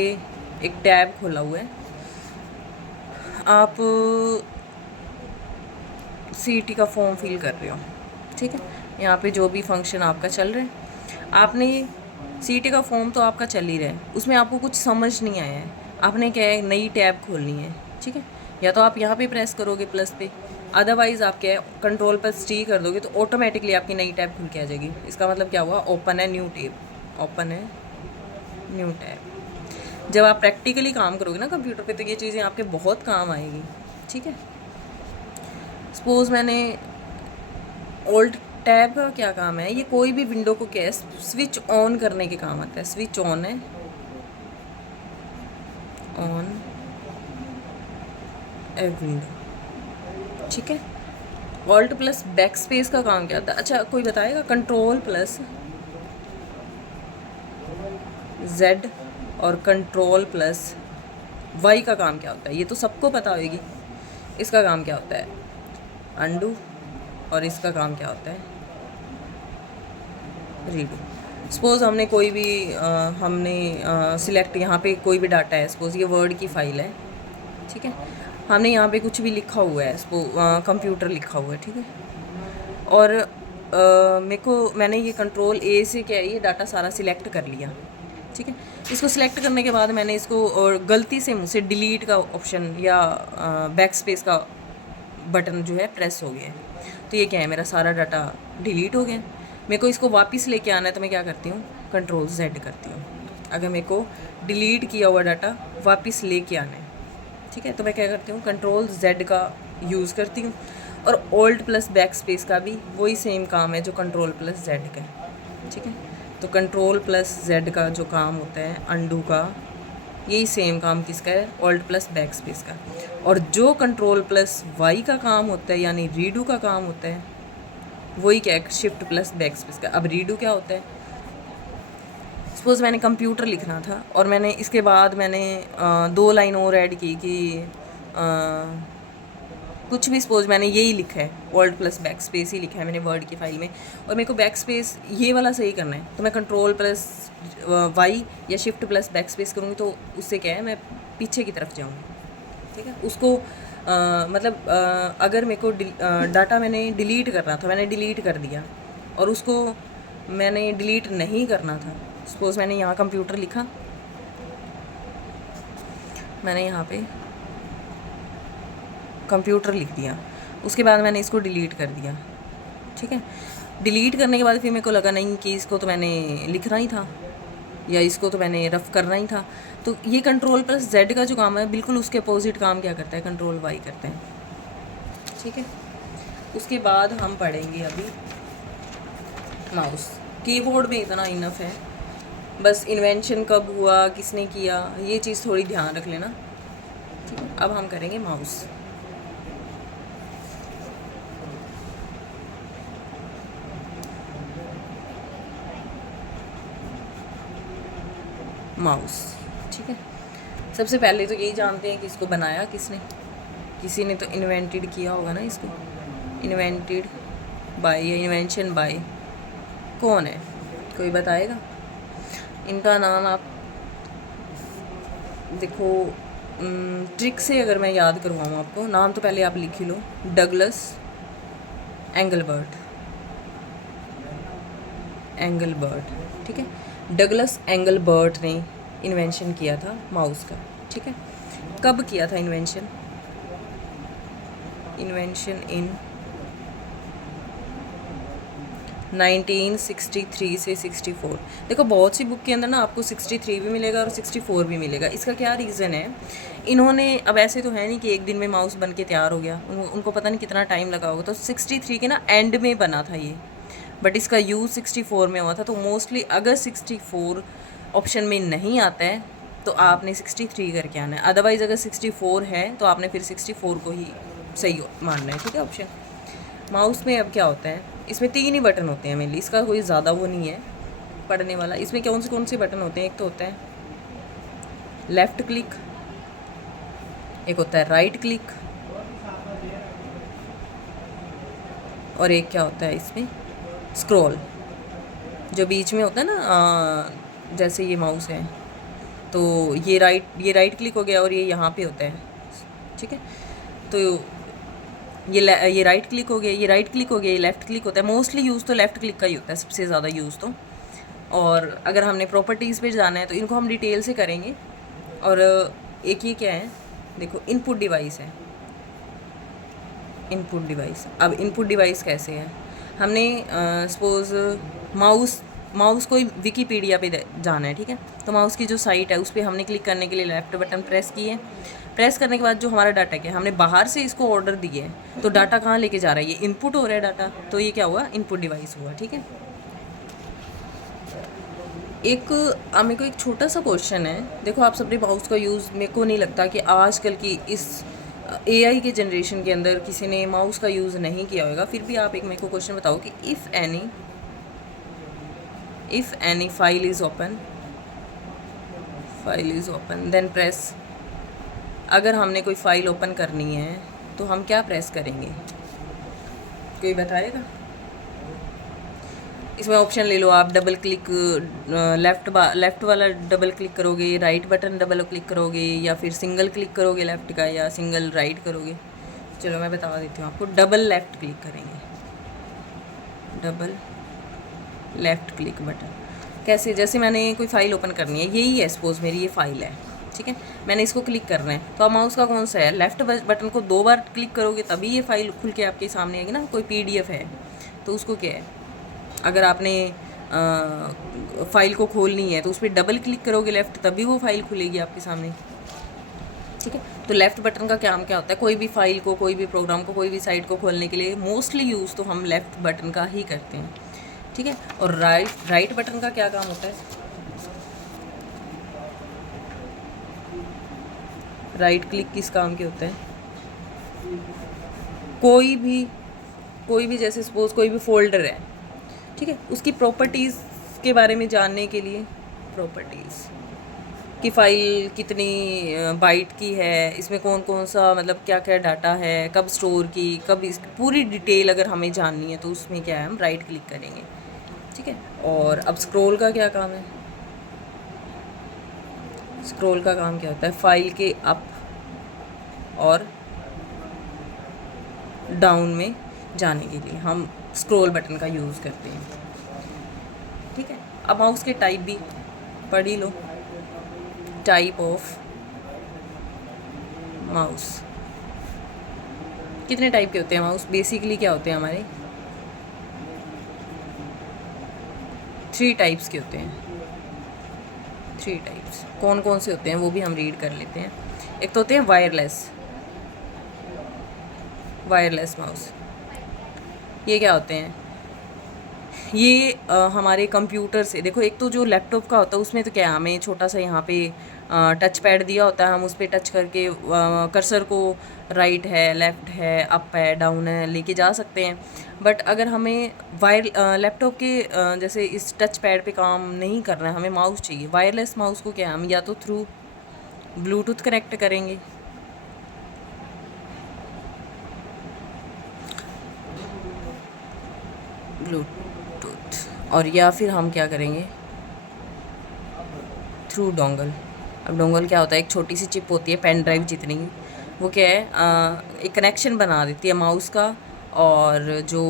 एक टैब खोला हुआ है, आप CET का फॉर्म फिल कर रहे हो, ठीक है, यहाँ पे जो भी फंक्शन आपका चल रहा है, आपने CET का फॉर्म तो आपका चल ही रहा है, उसमें आपको कुछ समझ नहीं आया है, आपने क्या है नई टैब खोलनी है, ठीक है, या तो आप यहाँ पे प्रेस करोगे प्लस पे, अदरवाइज़ आप क्या है कंट्रोल प्लस T कर दोगे तो ऑटोमेटिकली आपकी नई टैब खुल के आ जाएगी। इसका मतलब क्या हुआ, ओपन है न्यू टैब, ओपन है न्यू टैब। जब आप प्रैक्टिकली काम करोगे ना कंप्यूटर पे तो ये चीज़ें आपके बहुत काम आएगी, ठीक है। सपोज़ मैंने ऑल्ट टैब का क्या काम है, ये कोई भी विंडो को क्या स्विच ऑन करने के काम आता है, स्विच ऑन है, ऑन ए विंडो, ठीक है। ऑल्ट प्लस बैक स्पेस का काम क्या था, अच्छा कोई बताएगा, कंट्रोल प्लस Z और कंट्रोल प्लस वाई का काम क्या होता है ये तो सबको पता होगी। इसका काम क्या होता है अंडू, और इसका काम क्या होता है रीडू। सपोज़ हमने कोई भी हमने सिलेक्ट यहाँ पे कोई भी डाटा है, सपोज़ ये वर्ड की फ़ाइल है, ठीक है। हमने यहाँ पे कुछ भी लिखा हुआ है, कंप्यूटर लिखा हुआ है, ठीक है। और मैंने ये कंट्रोल ए से क्या है ये डाटा सारा सिलेक्ट कर लिया, ठीक है। इसको सिलेक्ट करने के बाद मैंने इसको और गलती से मुझसे डिलीट का ऑप्शन या बैक स्पेस का बटन जो है प्रेस हो गया है, तो ये क्या है मेरा सारा डाटा डिलीट हो गया। मेरे को इसको वापस लेके आना है तो मैं क्या करती हूँ कंट्रोल Z करती हूँ। अगर मेरे को डिलीट किया हुआ डाटा वापस लेके आना है, ठीक है, तो मैं क्या करती हूँ कंट्रोल Z का यूज़ करती हूँ। और ऑल्ट प्लस बैक स्पेस का भी वही सेम काम है जो कंट्रोल प्लस Z का है, ठीक है। तो कंट्रोल प्लस Z का जो काम होता है अंडू का, यही सेम काम किसका है ऑल्ट प्लस बैक स्पेस का। और जो कंट्रोल प्लस Y का काम होता है यानी रीडू का काम होता है वही क्या है शिफ्ट प्लस बैक स्पेस का। अब रीडू क्या होता है, सपोज़ मैंने कंप्यूटर लिखना था और मैंने इसके बाद मैंने 2 लाइन और ऐड की कि कुछ भी, सपोज मैंने यही लिखा है ऑल्ट प्लस बैक स्पेस ही लिखा है मैंने वर्ड की फाइल में, और मेरे को बैक स्पेस ये वाला सही करना है तो मैं कंट्रोल प्लस वाई या शिफ्ट प्लस बैक स्पेस करूँगी, तो उससे क्या है मैं पीछे की तरफ जाऊँगी, ठीक है। उसको अगर मेरे को डाटा मैंने डिलीट करना था, मैंने डिलीट कर दिया, और उसको मैंने डिलीट नहीं करना था, सपोज़ मैंने यहाँ कंप्यूटर लिखा, मैंने यहाँ पे कंप्यूटर लिख दिया, उसके बाद मैंने इसको डिलीट कर दिया, ठीक है। डिलीट करने के बाद फिर मेरे को लगा नहीं कि इसको तो मैंने लिखना ही था या इसको तो मैंने रफ़ करना ही था, तो ये कंट्रोल प्लस Z का जो काम है बिल्कुल उसके अपोजिट काम क्या करता है कंट्रोल Y करते हैं, ठीक है। उसके बाद हम पढ़ेंगे अभी माउस। कीबोर्ड में इतना इनफ है, बस इन्वेंशन कब हुआ किसने किया ये चीज़ थोड़ी ध्यान रख लेना, ठीक है। अब हम करेंगे माउस। माउस, ठीक है। सबसे पहले तो यही जानते हैं कि इसको बनाया किसने, किसी ने तो इन्वेंटेड किया होगा ना इसको, इन्वेंटेड बाय या इन्वेंशन बाय कौन है कोई बताएगा। इनका नाम आप देखो ट्रिक से अगर मैं याद करवाऊँ आपको, नाम तो पहले आप लिख ही लो, डगलस एंगलबर्ट, ठीक है। डगलस एंगलबर्ट ने इन्वेंशन किया था माउस का, ठीक है। कब किया था इन्वेंशन इन 1963 से 64। देखो बहुत सी बुक के अंदर ना आपको 63 भी मिलेगा और 64 भी मिलेगा। इसका क्या रीज़न है, इन्होंने अब ऐसे तो है नहीं कि एक दिन में माउस बन के तैयार हो गया, उनको पता नहीं कितना टाइम लगा होगा, तो 63 के ना एंड में बना था ये, बट इसका यूज़ 64 में हुआ था। तो मोस्टली अगर 64 ऑप्शन में नहीं आता है तो आपने 63 करके आना है, अदरवाइज़ अगर 64 है तो आपने फिर 64 को ही सही मानना है, ठीक है ऑप्शन। माउस में अब क्या होता है, इसमें 3 ही बटन होते हैं मेनली, इसका कोई ज़्यादा वो नहीं है पढ़ने वाला। इसमें कौन से बटन होते हैं, एक तो होता है लेफ़्ट क्लिक, एक होता है राइट क्लिक, और एक क्या होता है इसमें स्क्रॉल, जो बीच में होता है ना, जैसे ये माउस है तो ये राइट क्लिक हो गया और ये यहाँ पे होता है, ठीक है। तो ये राइट क्लिक हो गया, ये राइट क्लिक हो गया, ये लेफ़्ट क्लिक होता है। मोस्टली यूज़ तो लेफ़्ट क्लिक का ही होता है, सबसे ज़्यादा यूज़ तो। और अगर हमने प्रॉपर्टीज़ पे जाना है तो इनको हम डिटेल से करेंगे। और एक ये क्या है, देखो इनपुट डिवाइस है, इनपुट डिवाइस। अब इनपुट डिवाइस कैसे है, हमने सपोज़ माउस को विकीपीडिया पे जाना है, ठीक है। तो माउस की जो साइट है उस पर हमने क्लिक करने के लिए लेफ़्ट बटन प्रेस किए, प्रेस करने के बाद जो हमारा डाटा क्या है, हमने बाहर से इसको ऑर्डर दिए है, तो डाटा कहाँ लेके जा रहा है, ये इनपुट हो रहा है डाटा, तो ये क्या हुआ इनपुट डिवाइस हुआ, ठीक है। मेरे को एक छोटा सा क्वेश्चन है, देखो आप सबने माउस का यूज़, मेरे को नहीं लगता कि आजकल की इस AI के जनरेशन के अंदर किसी ने माउस का यूज़ नहीं किया होगा। फिर भी आप एक मेरे को क्वेश्चन बताओ कि if any file is open then press अगर हमने कोई फ़ाइल ओपन करनी है तो हम क्या प्रेस करेंगे, कोई बताएगा? इसमें ऑप्शन ले लो आप, डबल क्लिक, लेफ़्ट वाला डबल क्लिक करोगे, राइट बटन डबल क्लिक करोगे, या फिर सिंगल क्लिक करोगे लेफ़्ट का, या सिंगल राइट करोगे। चलो मैं बता देती हूँ आपको, डबल लेफ़्ट क्लिक करेंगे, डबल लेफ़्ट क्लिक बटन। कैसे? जैसे मैंने कोई फ़ाइल ओपन करनी है, यही है, सपोज़ मेरी ये फ़ाइल है, ठीक है, मैंने इसको क्लिक करना है, तो अब माउस का कौन सा है, लेफ़्ट बटन को 2 बार क्लिक करोगे तभी ये फ़ाइल खुल के आपके सामने आएगी ना। कोई PDF है तो उसको क्या है, अगर आपने फ़ाइल को खोलनी है तो उस पर डबल क्लिक करोगे लेफ़्ट, तभी वो फ़ाइल खुलेगी आपके सामने, ठीक है। तो लेफ़्ट बटन का काम क्या होता है, कोई भी फ़ाइल को, कोई भी प्रोग्राम को, कोई भी साइट को खोलने के लिए मोस्टली यूज़ तो हम लेफ़्ट बटन का ही करते हैं, ठीक है। और राइट बटन का क्या काम होता है, राइट क्लिक किस काम के होता है, कोई भी जैसे सपोज़ कोई भी फ़ोल्डर है, ठीक है, उसकी प्रॉपर्टीज़ के बारे में जानने के लिए, प्रॉपर्टीज़ कि फ़ाइल कितनी बाइट की है, इसमें कौन कौन सा, मतलब क्या क्या डाटा है, कब स्टोर की, कब, इस पूरी डिटेल अगर हमें जाननी है तो उसमें क्या है, हम राइट क्लिक करेंगे, ठीक है। और अब स्क्रॉल का क्या काम है, स्क्रॉल का काम क्या होता है, फाइल के अप और डाउन में जाने के लिए हम स्क्रॉल बटन का यूज़ करते हैं, ठीक है। अब माउस के टाइप भी पढ़ ही लो, टाइप ऑफ माउस, कितने टाइप के होते हैं माउस, बेसिकली क्या होते हैं हमारे, 3 टाइप्स के होते हैं, 3 टाइप्स। कौन कौन से होते हैं वो भी हम रीड कर लेते हैं। एक तो होते हैं वायरलेस माउस। ये क्या होते हैं, ये हमारे कंप्यूटर से, देखो एक तो जो लैपटॉप का होता है उसमें तो क्या, हमें छोटा सा यहाँ पे टच पैड दिया होता है, हम उस पर टच करके कर्सर को राइट है, लेफ़्ट है, अप है, डाउन है लेके जा सकते हैं। बट अगर हमें लैपटॉप के जैसे इस टच पैड पे काम नहीं करना है, हमें माउस चाहिए, वायरलेस माउस को क्या, हम या तो थ्रू ब्लूटूथ कनेक्ट करेंगे, ब्लूटूथ, और या फिर हम क्या करेंगे, थ्रू डोंगल। अब डोंगल क्या होता है, एक छोटी सी चिप होती है पेन ड्राइव जितनी, वो क्या है, एक कनेक्शन बना देती है माउस का और जो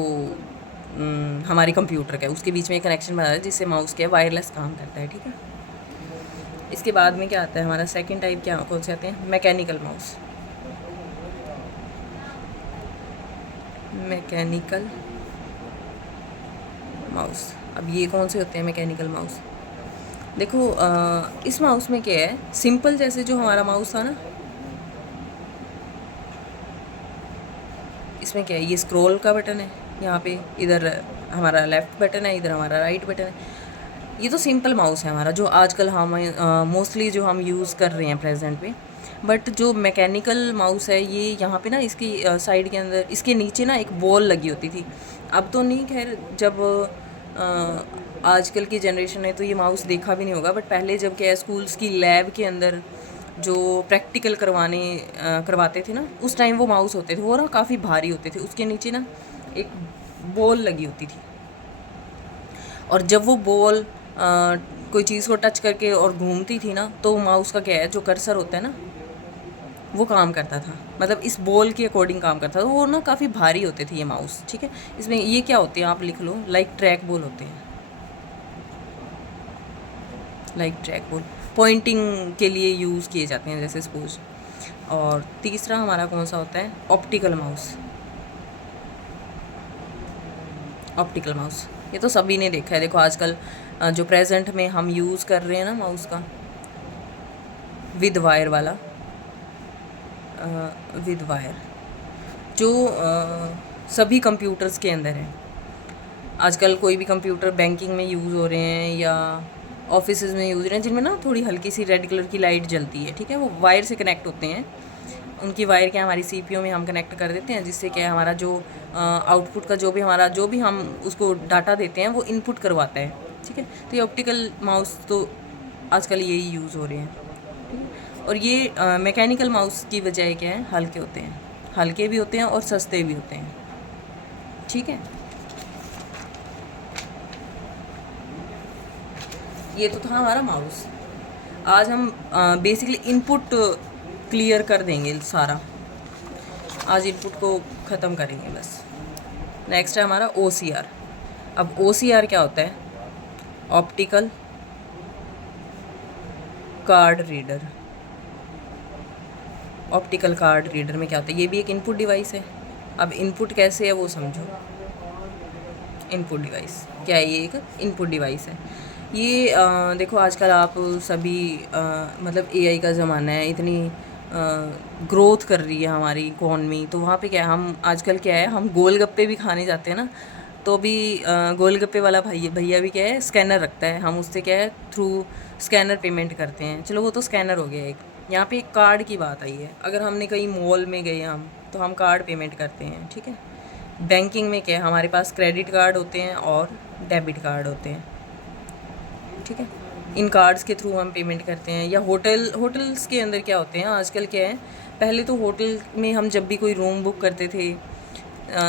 हमारे कंप्यूटर का है, उसके बीच में एक कनेक्शन बना देती है जिससे माउस क्या है, वायरलेस काम करता है, ठीक है। इसके बाद में क्या आता है हमारा सेकंड टाइप, क्या कौन से आते हैं, मैकेनिकल माउस, मैकेनिकल माउस। अब ये कौन से होते हैं मैकेनिकल माउस, देखो इस माउस में क्या है, सिंपल जैसे जो हमारा माउस था ना, इसमें क्या है, ये स्क्रॉल का बटन है, यहाँ पे इधर हमारा लेफ़्ट बटन है, इधर हमारा राइट बटन है। ये तो सिंपल माउस है हमारा, जो आजकल हम मोस्टली जो हम यूज़ कर रहे हैं प्रेजेंट पे। बट जो मैकेनिकल माउस है, ये यहाँ पे ना इसकी साइड के अंदर, इसके नीचे ना एक बॉल लगी होती थी। अब तो नहीं, खैर जब आजकल की जनरेशन है तो ये माउस देखा भी नहीं होगा, बट पहले जब क्या है, स्कूल्स की लैब के अंदर जो प्रैक्टिकल करवाते थे ना, उस टाइम वो माउस होते थे, वो ना काफ़ी भारी होते थे, उसके नीचे ना एक बॉल लगी होती थी, और जब वो बॉल कोई चीज़ को टच करके और घूमती थी ना, तो माउस का क्या है, जो कर्सर होता है ना, वो काम करता था, मतलब इस बॉल के अकॉर्डिंग काम करता था। वो ना काफ़ी भारी होते थे ये माउस, ठीक है। इसमें ये क्या होते हैं, आप लिख लो, लाइक ट्रैक बॉल होते हैं, लाइक ट्रैक बॉल पॉइंटिंग के लिए यूज़ किए जाते हैं, जैसे सपोज। और तीसरा हमारा कौन सा होता है, ऑप्टिकल माउस। ऑप्टिकल माउस ये तो सभी ने देखा है, देखो आजकल जो प्रेजेंट में हम यूज़ कर रहे हैं ना माउस का, विद वायर वाला, विद वायर, जो सभी कंप्यूटर्स के अंदर है आजकल। कोई भी कंप्यूटर बैंकिंग में यूज़ हो रहे हैं या ऑफिस में यूज़ हो रहे हैं, जिनमें ना थोड़ी हल्की सी रेड कलर की लाइट जलती है, ठीक है, वो वायर से कनेक्ट होते हैं। उनकी वायर क्या हमारी CPU में हम कनेक्ट कर देते हैं, जिससे क्या हमारा जो आउटपुट का जो भी हम उसको डाटा देते हैं वो इनपुट करवाता है, ठीक है। तो ये ऑप्टिकल माउस तो आजकल यही यूज़ हो रहे हैं, ठीक है। और ये मैकेनिकल माउस की बजाय क्या है, हल्के होते हैं, हल्के भी होते हैं और सस्ते भी होते हैं। ठीक है, ये तो था हमारा माउस। आज हम बेसिकली इनपुट क्लियर कर देंगे सारा, आज इनपुट को ख़त्म करेंगे बस। नेक्स्ट है हमारा OCR। अब OCR क्या होता है, optical card reader. Optical card reader में क्या होता है, ये भी एक इनपुट डिवाइस है। अब इनपुट कैसे है वो समझो। इनपुट डिवाइस क्या है, ये एक इनपुट डिवाइस है। ये देखो आजकल आप सभी मतलब AI का ज़माना है, इतनी ग्रोथ कर रही है हमारी इकॉनमी, तो वहाँ पे क्या है, हम आजकल क्या है, हम गोलगप्पे भी खाने जाते हैं ना, तो अभी गोलगप्पे वाला भैया भी क्या है, स्कैनर रखता है, हम उससे क्या है थ्रू स्कैनर पेमेंट करते हैं। चलो वो तो स्कैनर हो गया एक। यहाँ पे एक कार्ड की बात आई है, अगर हमने कहीं मॉल में गए हम, तो हम कार्ड पेमेंट करते हैं। ठीक है, बैंकिंग में क्या है, हमारे पास क्रेडिट कार्ड होते हैं और डेबिट कार्ड होते हैं। ठीक है, इन कार्ड्स के थ्रू हम पेमेंट करते हैं। या होटल्स के अंदर क्या होते हैं आजकल, क्या है, पहले तो होटल में हम जब भी कोई रूम बुक करते थे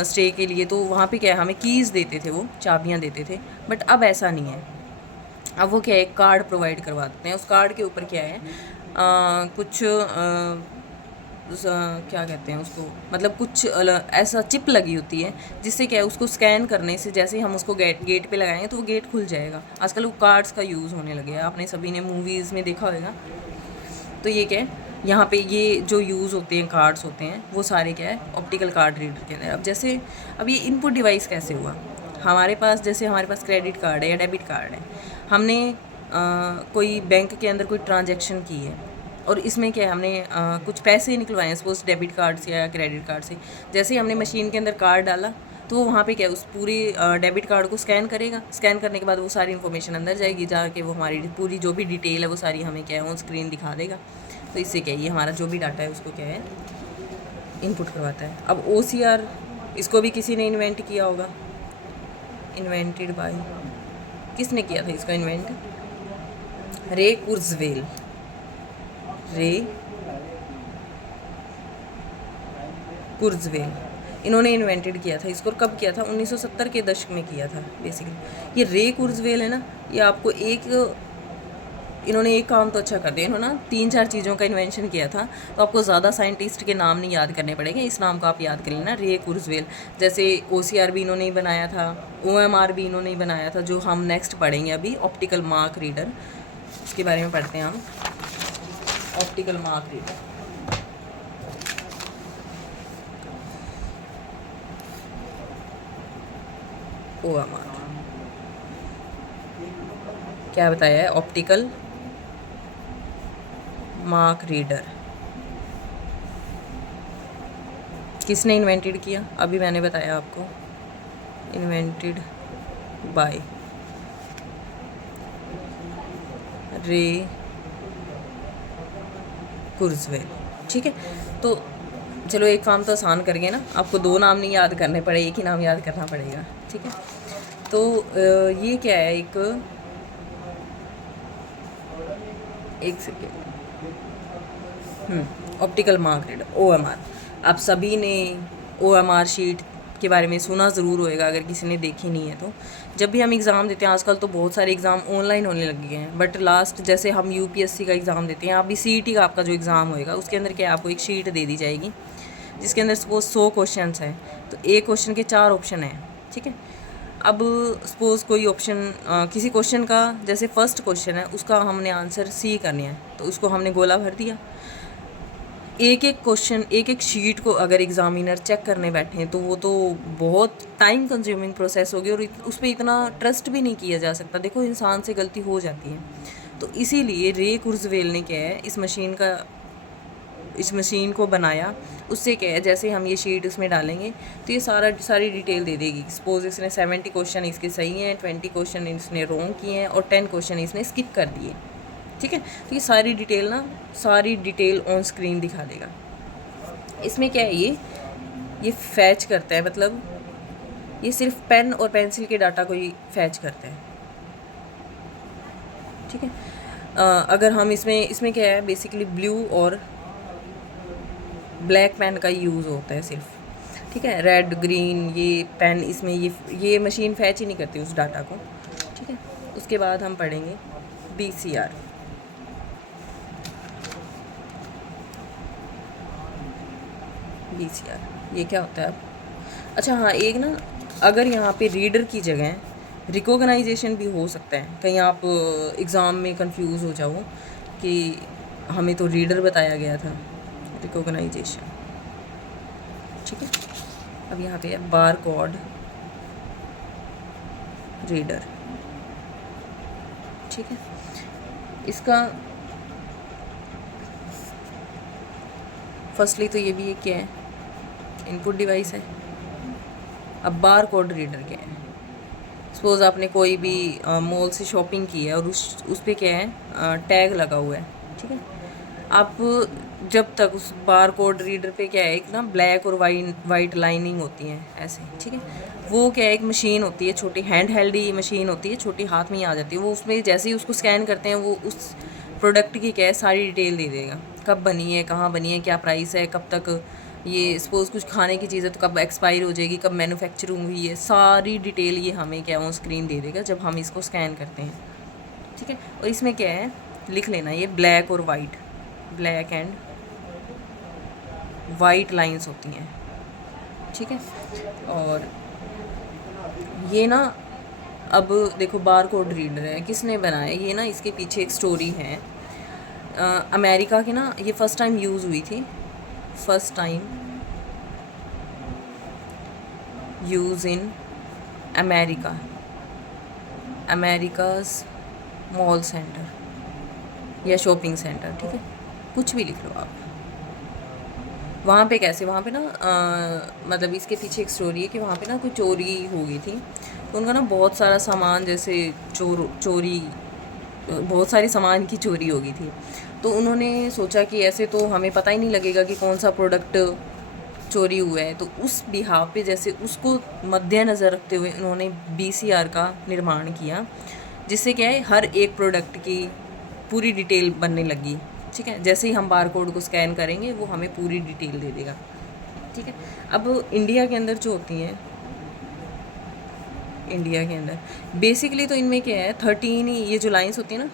स्टे के लिए, तो वहाँ पे क्या है, हमें कीज़ देते थे, वो चाबियाँ देते थे। बट अब ऐसा नहीं है, अब वो क्या है, कार्ड प्रोवाइड करवा देते हैं। उस कार्ड के ऊपर क्या है, कुछ क्या कहते हैं उसको, मतलब कुछ ऐसा चिप लगी होती है, जिससे क्या है, उसको स्कैन करने से जैसे ही हम उसको गेट पे लगाएंगे तो वो गेट खुल जाएगा। आजकल वो कार्ड्स का यूज़ होने लगे हैं, आपने सभी ने मूवीज़ में देखा होगा। तो ये क्या है, यहाँ पे ये जो यूज़ होते हैं कार्ड्स होते हैं, वो सारे क्या है, ऑप्टिकल कार्ड रीडर के अंदर। अब जैसे अब ये इनपुट डिवाइस कैसे हुआ, हमारे पास जैसे हमारे पास क्रेडिट कार्ड है या डेबिट कार्ड है, हमने कोई बैंक के अंदर कोई ट्रांजैक्शन की है, और इसमें क्या है, हमने कुछ पैसे निकलवाए हैं, सपोज डेबिट कार्ड से या क्रेडिट कार्ड से। जैसे ही हमने मशीन के अंदर कार्ड डाला, तो वो वहाँ पे क्या है, उस पूरी डेबिट कार्ड को स्कैन करेगा। स्कैन करने के बाद वो सारी इन्फॉर्मेशन अंदर जाएगी, जाके वो हमारी पूरी जो भी डिटेल है वो सारी हमें क्या है, ऑन स्क्रीन दिखा देगा। तो इससे क्या है, ये हमारा जो भी डाटा है उसको क्या है, इनपुट करवाता है। अब OCR, इसको भी किसी ने इन्वेंट किया होगा, इन्वेंटेड बाय, किसने किया था इसका इन्वेंट, रे कुर्ज़वेल। रे कुर्ज़वेल, इन्होंने इन्वेंटेड किया था इसको। और कब किया था, 1970 के दशक में किया था बेसिकली। ये रे कुर्ज़वेल है ना, ये आपको इन्होंने एक काम तो अच्छा कर दिया, इन्होंने 3-4 चीज़ों का इन्वेंशन किया था। तो आपको ज़्यादा साइंटिस्ट के नाम नहीं याद करने पड़ेंगे, इस नाम को आप याद कर लेना, रे कुर्ज़वेल। जैसे OCR भी इन्होंने ही बनाया था, OMR भी इन्होंने ही बनाया था, जो हम नेक्स्ट पढ़ेंगे अभी, ऑप्टिकल मार्क रीडर, उसके बारे में पढ़ते हैं हम। ऑप्टिकल मार्क रीडर, OMR क्या बताया है, ऑप्टिकल मार्क रीडर किसने इन्वेंटेड किया, अभी मैंने बताया आपको, इन्वेंटेड बाय रे कुर्ज़वेल। ठीक है, तो चलो एक काम तो आसान कर गए ना, आपको 2 नाम नहीं याद करने पड़े, एक ही नाम याद करना पड़ेगा। ठीक है, तो ये क्या है, एक second, optical mark reader OMR। आप सभी ने OMR शीट के बारे में सुना ज़रूर होएगा, अगर किसी ने देखी नहीं है तो। जब भी हम एग्ज़ाम देते हैं, आजकल तो बहुत सारे एग्ज़ाम ऑनलाइन होने लग गए हैं, बट लास्ट जैसे हम UPSC का एग्ज़ाम देते हैं, अभी CET का आपका जो एग्ज़ाम होएगा, उसके अंदर क्या आपको एक शीट दे दी जाएगी, जिसके अंदर सपोज 100 क्वेश्चन हैं, तो एक क्वेश्चन के 4 ऑप्शन हैं। ठीक है, अब सपोज़ कोई ऑप्शन किसी क्वेश्चन का, जैसे फर्स्ट क्वेश्चन है, उसका हमने आंसर C करना है, तो उसको हमने गोला भर दिया। एक एक क्वेश्चन, एक एक शीट को अगर एग्ज़ामिनर चेक करने बैठे हैं, तो वो तो बहुत टाइम कंज्यूमिंग प्रोसेस होगी, और उस पर इतना ट्रस्ट भी नहीं किया जा सकता। देखो इंसान से गलती हो जाती है, तो इसीलिए रे कुर्ज़वेल ने क्या है, इस मशीन को बनाया। उससे क्या है, जैसे हम ये शीट उसमें डालेंगे, तो ये सारी डिटेल दे देगी। सपोज इसने 70 क्वेश्चन इसके सही हैं, 20 क्वेश्चन इसने रॉन्ग किए हैं, और 10 क्वेश्चन इसने स्किप कर दिए। ठीक है, तो ये सारी डिटेल ऑन स्क्रीन दिखा देगा। इसमें क्या है, ये फैच करता है, मतलब ये सिर्फ पेन और पेंसिल के डाटा को ही फैच करता है। ठीक है, अगर हम इसमें क्या है, बेसिकली ब्लू और ब्लैक पेन का यूज़ होता है सिर्फ, ठीक है। रेड ग्रीन ये पेन इसमें ये मशीन फैच ही नहीं करती उस डाटा को, ठीक है। उसके बाद हम पढ़ेंगे BCR। BCR ये क्या होता है अब? अच्छा हाँ, एक ना, अगर यहाँ पे रीडर की जगह रिकॉग्नाइजेशन भी हो सकता है, कहीं आप एग्ज़ाम में कंफ्यूज हो जाओ कि हमें तो रीडर बताया गया था, रिकॉग्नाइजेशन, ठीक है। अब यहाँ पे है बार कोड रीडर, ठीक है। इसका फर्स्टली तो ये भी है, क्या है, इनपुट डिवाइस है। अब बार कोड रीडर क्या है? सपोज़ आपने कोई भी मॉल से शॉपिंग की है और उस पे क्या है, टैग लगा हुआ है, ठीक है। आप जब तक उस बार कोड रीडर पे क्या है, एक ना ब्लैक और वाइट लाइनिंग होती है ऐसे, ठीक है। वो क्या है, एक मशीन होती है छोटी, हैंड हेल्ड ही मशीन होती है, छोटी हाथ में ही आ जाती है वो। उसमें जैसे ही उसको स्कैन करते हैं, वो उस प्रोडक्ट की क्या है सारी डिटेल दे देगा, कब बनी है, कहाँ बनी है, क्या प्राइस है, कब तक ये, सपोज़ कुछ खाने की चीज़ है तो कब एक्सपायर हो जाएगी, कब मैन्युफैक्चरिंग हुई है, सारी डिटेल ये हमें क्या ऑन स्क्रीन दे देगा जब हम इसको स्कैन करते हैं, ठीक है। और इसमें क्या है, लिख लेना, ये ब्लैक और white, black and white lines होती हैं, ठीक है। और ये ना, अब देखो बार कोड रीडर है, किसने बनाया ये ना, इसके पीछे एक स्टोरी है। अमेरिका की ना ये फ़र्स्ट टाइम यूज़ हुई थी, first time use in America, America's mall centre या शॉपिंग सेंटर, ठीक है, कुछ भी लिख लो आप। वहाँ पे कैसे, वहाँ पे ना मतलब इसके पीछे एक स्टोरी है कि वहाँ पे ना कोई चोरी हो गई थी, तो उनका ना बहुत सारा सामान, जैसे चोरी, बहुत सारे सामान की चोरी हो गई थी। तो उन्होंने सोचा कि ऐसे तो हमें पता ही नहीं लगेगा कि कौन सा प्रोडक्ट चोरी हुआ है, तो उस बिहाव पे जैसे उसको मद्देनज़र रखते हुए उन्होंने BCR का निर्माण किया, जिससे क्या है, हर एक प्रोडक्ट की पूरी डिटेल बनने लगी, ठीक है। जैसे ही हम बार कोड को स्कैन करेंगे वो हमें पूरी डिटेल दे देगा, ठीक है। अब इंडिया के अंदर जो होती हैं, इंडिया के अंदर बेसिकली तो इनमें क्या है, 13 ही ये जो लाइंस होती हैं ना,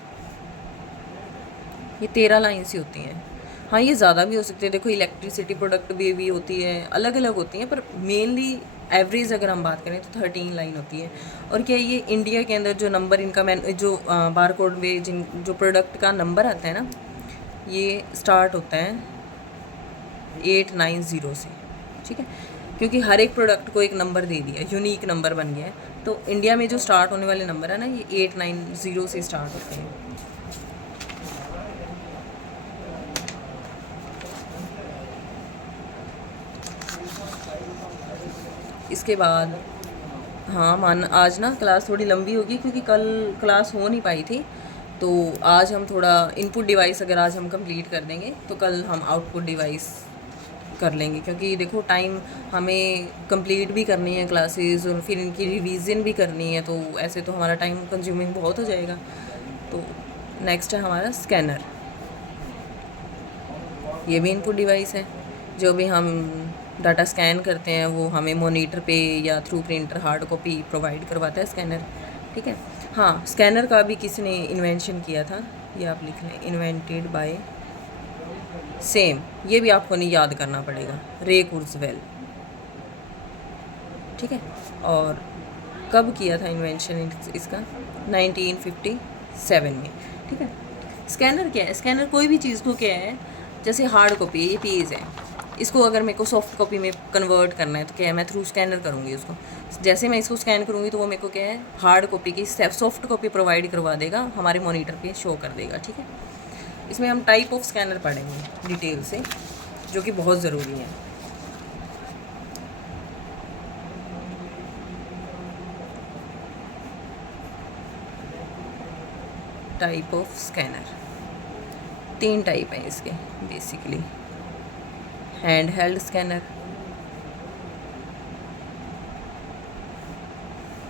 ये 13 लाइंस ही होती हैं। हाँ, ये ज़्यादा भी हो सकती है, देखो इलेक्ट्रिसिटी प्रोडक्ट भी होती है, अलग अलग होती हैं, पर मेनली एवरेज अगर हम बात करें तो 13 लाइन होती है। और क्या ये इंडिया के अंदर जो नंबर इनका जो बार कोड में जो प्रोडक्ट का नंबर आता है ना, ये स्टार्ट होता है 890 से, ठीक है। क्योंकि हर एक प्रोडक्ट को एक नंबर दे दिया, यूनिक नंबर बन गया है, तो इंडिया में जो स्टार्ट होने वाले नंबर है ना, ये 890 से स्टार्ट होते हैं। इसके बाद हाँ, मान आज ना क्लास थोड़ी लंबी होगी क्योंकि कल क्लास हो नहीं पाई थी, तो आज हम थोड़ा इनपुट डिवाइस अगर आज हम कंप्लीट कर देंगे तो कल हम आउटपुट डिवाइस कर लेंगे, क्योंकि देखो टाइम हमें कंप्लीट भी करनी है क्लासेस और फिर इनकी रिवीजन भी करनी है, तो ऐसे तो हमारा टाइम कंज्यूमिंग बहुत हो जाएगा। तो नेक्स्ट है हमारा स्कैनर, ये भी इनपुट डिवाइस है। जो भी हम डाटा स्कैन करते हैं वो हमें मॉनिटर पे या through printer hard copy provide करवाता है स्कैनर, ठीक है। हाँ, स्कैनर का भी किसी ने इन्वेंशन किया था, ये आप लिख लें, इन्वेंटेड बाय सेम, ये भी आपको नहीं याद करना पड़ेगा, रे कुर्जवेल, ठीक है। और कब किया था इन्वेंशन इसका, 1957 में, ठीक है। स्कैनर क्या है, स्कैनर कोई भी चीज़ को क्या है, जैसे हार्ड कॉपी, ये पेज है, इसको अगर मेरे को सॉफ्ट कॉपी में कन्वर्ट करना है तो क्या है, मैं थ्रू स्कैनर करूँगी उसको। जैसे मैं इसको स्कैन करूँगी तो वो मेरे को क्या है, हार्ड कॉपी की सॉफ्ट कॉपी प्रोवाइड करवा देगा, हमारे मॉनिटर पे शो कर देगा, ठीक है। इसमें हम टाइप ऑफ स्कैनर पढ़ेंगे डिटेल से, जो कि बहुत ज़रूरी है। टाइप ऑफ स्कैनर 3 टाइप हैं इसके basically, hand held scanner,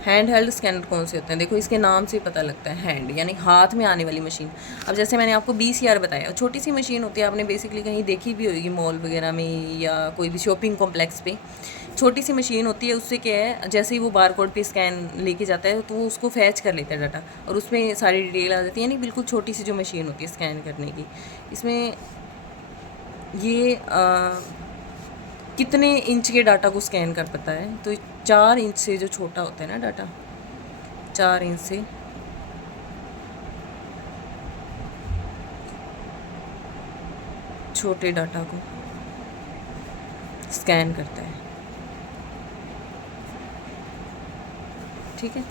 hand held scanner कौन से होते हैं? देखो इसके नाम से पता लगता है, हैंड यानी हाथ में आने वाली मशीन। अब जैसे मैंने आपको BCR बताया, छोटी सी मशीन होती है, आपने बेसिकली कहीं देखी भी होगी मॉल वगैरह में या कोई भी शॉपिंग कॉम्प्लेक्स पे। छोटी सी मशीन होती है, उससे क्या है, जैसे ही वो बार कोड पे स्कैन लेके जाता है तो वो उसको फैच कर लेता है डाटा, और उसमें सारी डिटेल आ जाती है, यानी बिल्कुल छोटी सी जो मशीन होती है स्कैन करने की। इसमें ये कितने इंच के डाटा को स्कैन कर पाता है? तो 4 इंच से जो छोटा होता है ना डाटा, 4 इंच से छोटे डाटा को स्कैन करता है। ठीक है,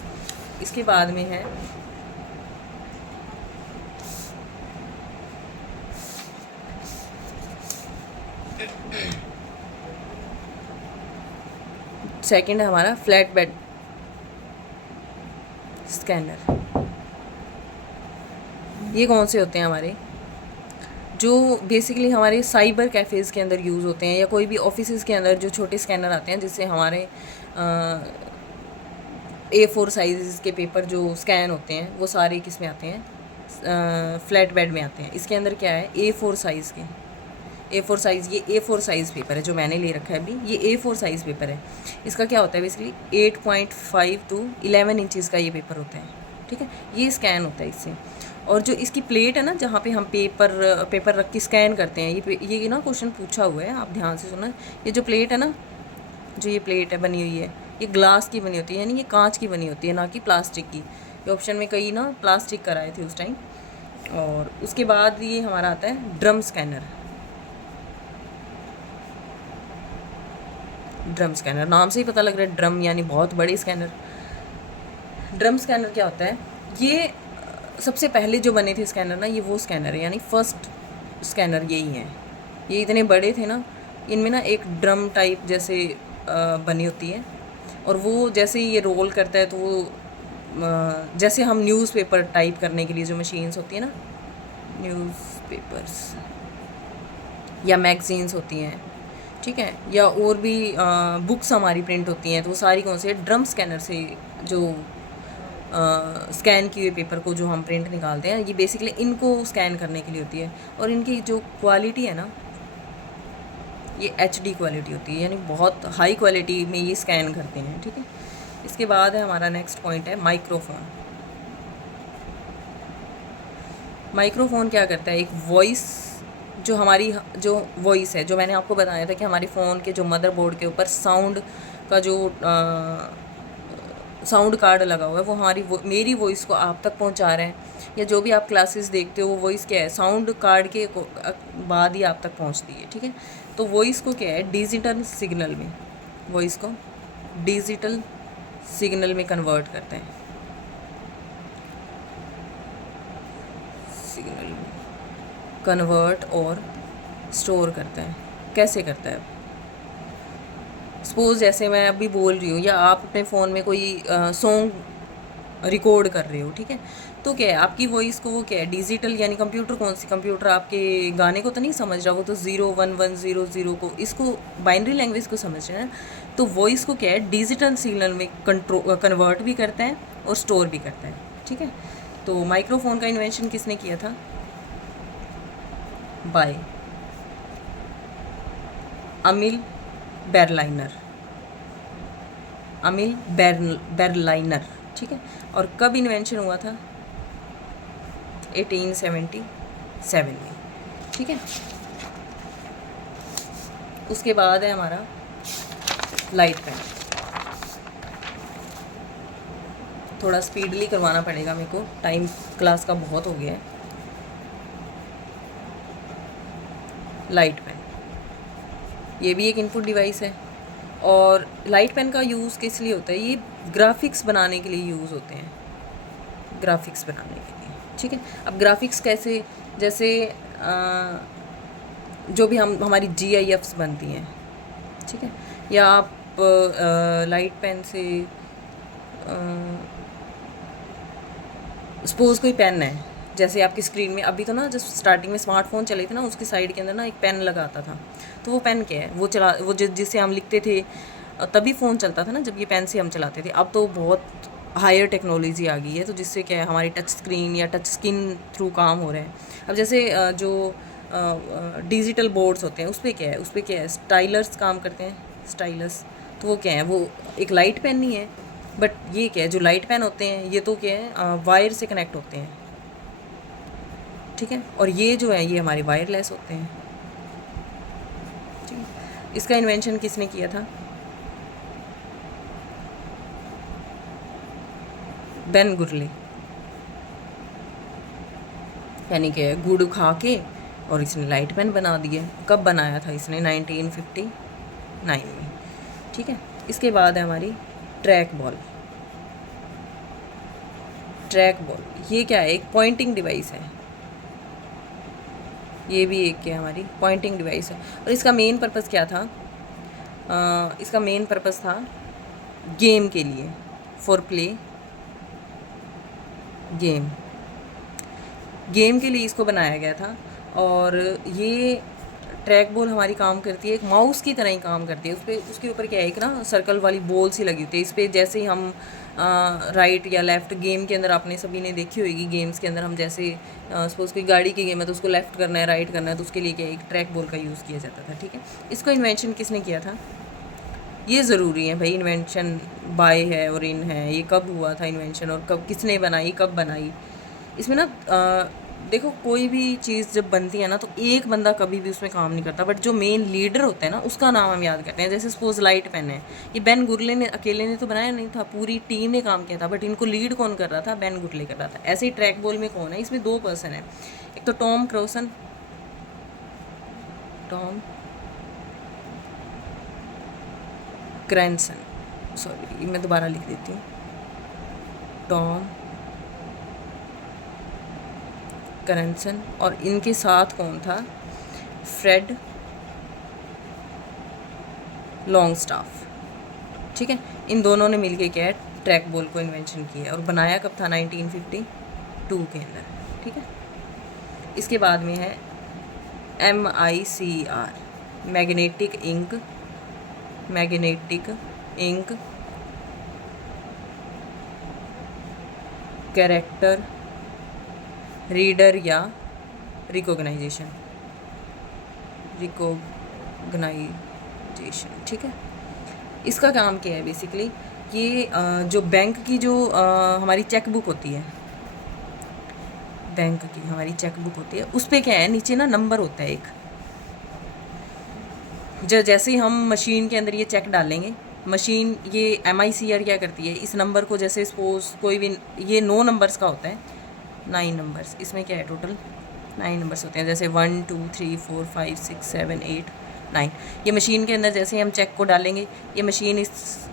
इसके बाद में है सेकंड है हमारा फ्लैट बेड स्कैनर। ये कौन से होते हैं हमारे? जो बेसिकली हमारे साइबर कैफ़ेज़ के अंदर यूज़ होते हैं, या कोई भी ऑफिस के अंदर जो छोटे स्कैनर आते हैं, जिससे हमारे A4 साइज़ के पेपर जो स्कैन होते हैं वो सारे किस में आते हैं? फ्लैट बेड में आते हैं। इसके अंदर क्या है? A4 साइज़ के, A4 साइज़, ये A4 साइज़ पेपर है जो मैंने ले रखा है अभी, ये A4 साइज़ पेपर है। इसका क्या होता है बेसिकली 8.5 to 11 इंचज़ का ये पेपर होता है। ठीक है, ये स्कैन होता है इससे। और जो इसकी प्लेट है ना, जहाँ पे हम पेपर रख के स्कैन करते हैं, ये ना क्वेश्चन पूछा हुआ है, आप ध्यान से सुना। ये जो प्लेट है ना, जो ये प्लेट है बनी हुई है, ये ग्लास की बनी होती है, यानी ये कांच की बनी होती है, ना कि प्लास्टिक की। ये ऑप्शन में कई ना प्लास्टिक कराए थे उस टाइम। और उसके बाद ये हमारा आता है ड्रम स्कैनर। ड्रम स्कैनर नाम से ही पता लग रहा है, ड्रम यानी बहुत बड़े स्कैनर। ड्रम स्कैनर क्या होता है? ये सबसे पहले जो बने थे स्कैनर ना, ये वो स्कैनर है, यानी फर्स्ट स्कैनर यही है। ये इतने बड़े थे ना, इनमें ना एक ड्रम टाइप जैसे बनी होती है, और वो जैसे ही ये रोल करता है तो वो जैसे हम न्यूज़पेपर टाइप करने के लिए जो मशीन्स होती है ना, न्यूज़पेपर्स या मैगज़ीन्स होती हैं, ठीक है, या और भी बुक्स हमारी प्रिंट होती हैं, तो वो सारी कौन से ड्रम स्कैनर से जो स्कैन किए हुए पेपर को जो हम प्रिंट निकालते हैं, ये बेसिकली इनको स्कैन करने के लिए होती है। और इनकी जो क्वालिटी है ना, ये HD क्वालिटी होती है, यानी बहुत हाई क्वालिटी में ये स्कैन करते हैं। ठीक है, इसके बाद है हमारा नेक्स्ट पॉइंट है माइक्रोफोन। माइक्रोफोन क्या करता है? एक वॉइस, जो हमारी जो वॉइस है, जो मैंने आपको बताया था कि हमारे फ़ोन के जो मदरबोर्ड के ऊपर साउंड का जो साउंड कार्ड लगा हुआ है, वो मेरी वॉइस को आप तक पहुंचा रहे हैं, या जो भी आप क्लासेस देखते हो वो वॉइस क्या है? साउंड कार्ड के बाद ही आप तक पहुंचती है। ठीक है, तो वॉइस को क्या है? डिजिटल सिग्नल में, वॉइस को डिजिटल सिग्नल में कन्वर्ट करते हैं, सिग्नल में कन्वर्ट और स्टोर करते हैं। कैसे करता है? सपोज़ जैसे मैं अभी बोल रही हूँ, या आप अपने फ़ोन में कोई सॉन्ग रिकॉर्ड कर रहे हो, ठीक है, तो क्या है, आपकी वॉइस को वो क्या है? डिजिटल, यानी कंप्यूटर, कौन सी कंप्यूटर आपके गाने को तो नहीं समझ रहा, वो तो 01100 को, इसको बाइनरी लैंग्वेज को समझ रहे हैं। तो वॉइस को क्या है? डिजिटल सिग्नल में कन्वर्ट भी करता है और स्टोर भी करता है। ठीक है, तो माइक्रोफोन का इन्वेंशन किसने किया था? बाय अमिल बेरलाइनर, अमिल बेरलाइनर। ठीक है, और कब इन्वेंशन हुआ था? 1877 में। ठीक है, उसके बाद है हमारा लाइट पेन। थोड़ा स्पीडली करवाना पड़ेगा मेरे को, टाइम क्लास का बहुत हो गया है। लाइट पेन, ये भी एक इनपुट डिवाइस है। और लाइट पेन का यूज़ किस लिए होता है? ये ग्राफिक्स बनाने के लिए यूज़ होते हैं, ग्राफिक्स बनाने के लिए। ठीक है, अब ग्राफिक्स कैसे? जैसे जो भी हमारी GIFs बनती हैं, ठीक है, या आप लाइट पेन से सपोज़ कोई पेन है, जैसे आपकी स्क्रीन में अभी तो ना, जब स्टार्टिंग में स्मार्टफोन चले थे ना, उसकी साइड के अंदर ना एक पेन लगा आता था, तो वो पेन क्या है? वो जिससे हम लिखते थे, तभी फ़ोन चलता था ना जब ये पेन से हम चलाते थे। अब तो बहुत हायर टेक्नोलॉजी आ गई है, तो जिससे क्या है हमारी टच स्क्रीन या टच स्क्रीन थ्रू काम हो रहे हैं। अब जैसे जो डिजिटल बोर्ड्स होते हैं उस पे क्या है स्टाइलर्स काम करते हैं, स्टाइलस। तो वो क्या है, वो एक लाइट पेन नहीं है, बट ये क्या है जो लाइट पेन होते हैं ये तो क्या है वायर से कनेक्ट होते हैं, ठीक है। और ये जो है ये हमारे वायरलेस होते हैं, ठीक है। इसका इन्वेंशन किसने किया था? बेन गुरले। यानी कि गुड़ खा के और इसने लाइट पेन बना दिए। कब बनाया था इसने? 1959 में, ठीक है। इसके बाद है हमारी ट्रैक बॉल। ट्रैक बॉल ये क्या है? एक पॉइंटिंग डिवाइस है। ये भी एक क्या हमारी पॉइंटिंग डिवाइस है। और इसका मेन पर्पस क्या था? इसका मेन पर्पस था गेम के लिए, फॉर प्ले गेम के लिए इसको बनाया गया था। और ये ट्रैक बॉल हमारी काम करती है, एक माउस की तरह ही काम करती है। उसके ऊपर क्या है, एक ना सर्कल वाली बॉल सी लगी होती है। इस पर जैसे ही हम राइट या लेफ़्ट, गेम के अंदर आपने सभी ने देखी होगी, गेम्स के अंदर हम जैसे सपोज़ कोई गाड़ी की गेम है तो उसको लेफ़्ट करना है, राइट करना है, तो उसके लिए क्या है, एक ट्रैक बॉल का यूज़ किया जाता था, ठीक है। इसको इन्वेंशन किसने किया था? ये ज़रूरी है भाई, इन्वेंशन बाय है और इन है, ये कब हुआ था इन्वेंशन और कब किसने बनाई, कब बनाई। इसमें ना देखो कोई भी चीज़ जब बनती है ना तो एक बंदा कभी भी उसमें काम नहीं करता, बट जो मेन लीडर होता है ना उसका नाम हम याद करते हैं। जैसे सपोज लाइट पेन है, ये बेन गुरले ने अकेले ने तो बनाया नहीं था, पूरी टीम ने काम किया था, बट इनको लीड कौन कर रहा था? बेन गुरले कर रहा था। ऐसे ही ट्रैक बॉल में कौन है? इसमें 2 पर्सन है, एक तो टॉम क्रैनसन, सॉरी मैं दोबारा लिख देती हूँ, टॉम क्रैनसन। और इनके साथ कौन था? फ्रेड लॉन्गस्टाफ, ठीक है। इन दोनों ने मिलके क्या है, ट्रैक बॉल को इन्वेंशन किया और बनाया कब था? 1952 के अंदर, ठीक है। इसके बाद में है MICR, magnetic ink character reader या रिकॉग्नाइजेशन, ठीक है। इसका काम क्या है बेसिकली? ये जो बैंक की जो हमारी चेक बुक होती है, बैंक की हमारी चेक बुक होती है, उस पर क्या है, नीचे ना नंबर होता है एक। जैसे ही हम मशीन के अंदर ये चेक डालेंगे, मशीन ये MICR क्या करती है, इस नंबर को, जैसे सपोज कोई भी, ये 9 नंबर्स का होता है, 9 नंबर्स, इसमें क्या है टोटल 9 नंबर्स होते हैं, जैसे 1 2 3 4 5 6 7 8 9। ये मशीन के अंदर जैसे ही हम चेक को डालेंगे, ये मशीन इस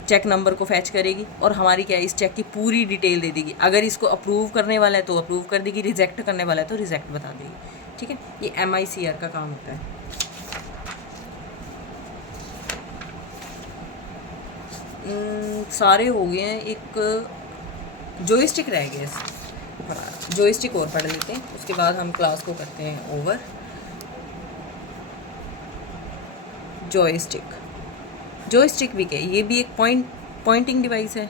चेक नंबर को फैच करेगी और हमारी क्या है, इस चेक की पूरी डिटेल दे देगी। अगर इसको अप्रूव करने वाला है तो अप्रूव कर देगी, रिजेक्ट करने वाला है तो रिजेक्ट बता देगी, ठीक है। ये MICR का काम होता है। सारे हो गए हैं, एक जॉयस्टिक रह गया है। हाँ, जॉयस्टिक और पढ़ लेते हैं, उसके बाद हम क्लास को करते हैं ओवर। जॉयस्टिक भी क्या है? ये भी एक पॉइंटिंग डिवाइस है।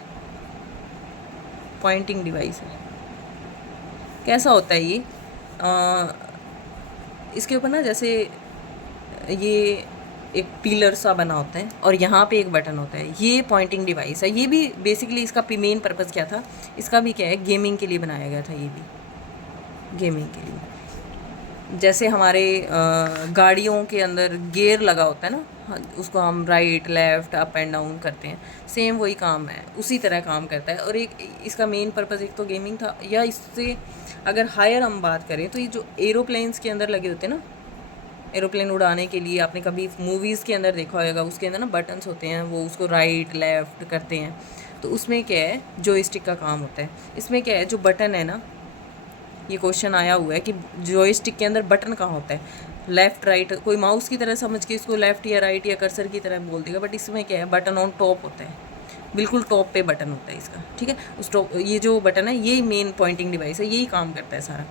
कैसा होता है ये? इसके ऊपर ना जैसे ये एक पिलर सा बना होता है और यहाँ पे एक बटन होता है, ये पॉइंटिंग डिवाइस है। ये भी बेसिकली इसका मेन पर्पज़ क्या था? इसका भी क्या है, गेमिंग के लिए बनाया गया था। ये भी गेमिंग के लिए, जैसे हमारे गाड़ियों के अंदर गियर लगा होता है ना, हाँ, उसको हम right left up and down करते हैं, सेम वही काम है, उसी तरह काम करता है। और एक इसका मेन पर्पज़ एक तो गेमिंग था, या इससे अगर हायर हम बात करें तो ये जो एरोप्लेन्स के अंदर लगे होते हैं ना, एरोप्लेन उड़ाने के लिए आपने कभी मूवीज़ के अंदर देखा होगा, उसके अंदर ना बटन्स होते हैं, वो उसको राइट लेफ़्ट करते हैं, तो उसमें क्या है, जॉयस्टिक का काम होता है। इसमें क्या है, जो बटन है ना, ये क्वेश्चन आया हुआ है कि जॉयस्टिक के अंदर बटन कहाँ होता है, लेफ़्ट राइट, कोई माउस की तरह समझ के इसको लेफ़्ट या राइट या कर्सर की तरह बोल देगा, बट इसमें क्या है, बटन ऑन टॉप होता है, बिल्कुल टॉप पे बटन होता है इसका, ठीक है। उस टॉप, ये जो बटन है यही मेन पॉइंटिंग डिवाइस है, यही काम करता है सारा।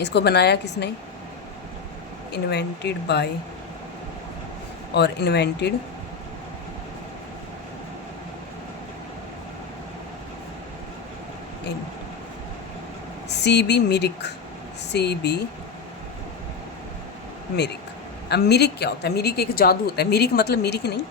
इसको बनाया किसने? इन्वेंटेड बाय और invented CB Mirik, CB Mirik. अब मिरिक क्या होता है? मिरिक एक जादू होता है। मिरिक मतलब मिरिक नहीं,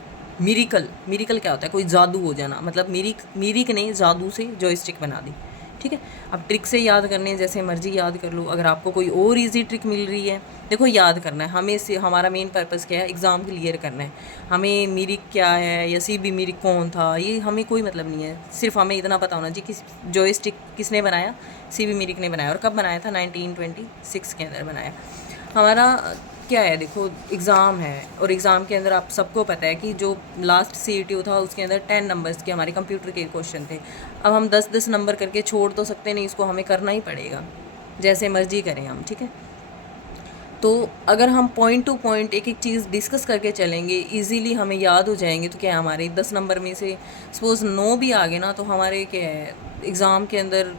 मिरिकल। मिरिकल क्या होता है? कोई जादू हो जाना, मतलब मिरिक, मिरिक ने जादू से जॉयस्टिक बना दी। ठीक है, अब ट्रिक से याद करने जैसे मर्जी याद कर लो। अगर आपको कोई और इजी ट्रिक मिल रही है, देखो याद करना है हमें से। हमारा मेन पर्पस क्या है? एग्ज़ाम क्लियर करना है। हमें मिरिक क्या है या CB मिरिक कौन था, ये हमें कोई मतलब नहीं है। सिर्फ हमें इतना पता होना चाहिए कि जॉयस्टिक किसने बनाया? CB मिरिक ने बनाया। और कब बनाया था? 1926 के अंदर बनाया। हमारा क्या है, देखो एग्ज़ाम है और एग्ज़ाम के अंदर आप सबको पता है कि जो लास्ट CET था उसके अंदर 10 नंबर्स के हमारे कंप्यूटर के क्वेश्चन थे। अब हम 10-10 नंबर करके छोड़ तो सकते नहीं, इसको हमें करना ही पड़ेगा, जैसे मर्जी करें हम। ठीक है, तो अगर हम पॉइंट टू पॉइंट एक एक चीज़ डिस्कस करके चलेंगे, इजीली हमें याद हो जाएंगे, तो क्या हमारे 10 नंबर में से सपोज़ 9 भी आ गए ना, तो हमारे क्या है एग्ज़ाम के अंदर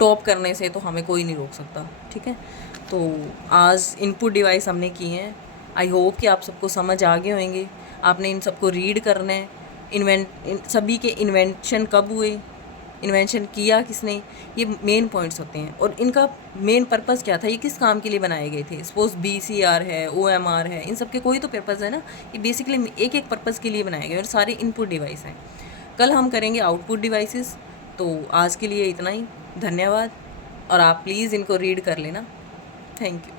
टॉप करने से तो हमें कोई नहीं रोक सकता। ठीक है, तो आज इनपुट डिवाइस हमने किए हैं। आई होप कि आप सबको समझ आ गए होंगे। आपने इन सबको रीड करना है। सभी के इन्वेंशन कब हुए, इन्वेंशन किया किसने, ये मेन पॉइंट्स होते हैं। और इनका मेन पर्पस क्या था, ये किस काम के लिए बनाए गए थे। सपोज BCR है, OMR है, इन सब के कोई तो पर्पज़ है ना। ये बेसिकली एक एक पर्पज़ के लिए बनाए गए और सारे इनपुट डिवाइस हैं। कल हम करेंगे आउटपुट डिवाइसेस। तो आज के लिए इतना ही, धन्यवाद। और आप प्लीज़ इनको रीड कर लेना। Thank you.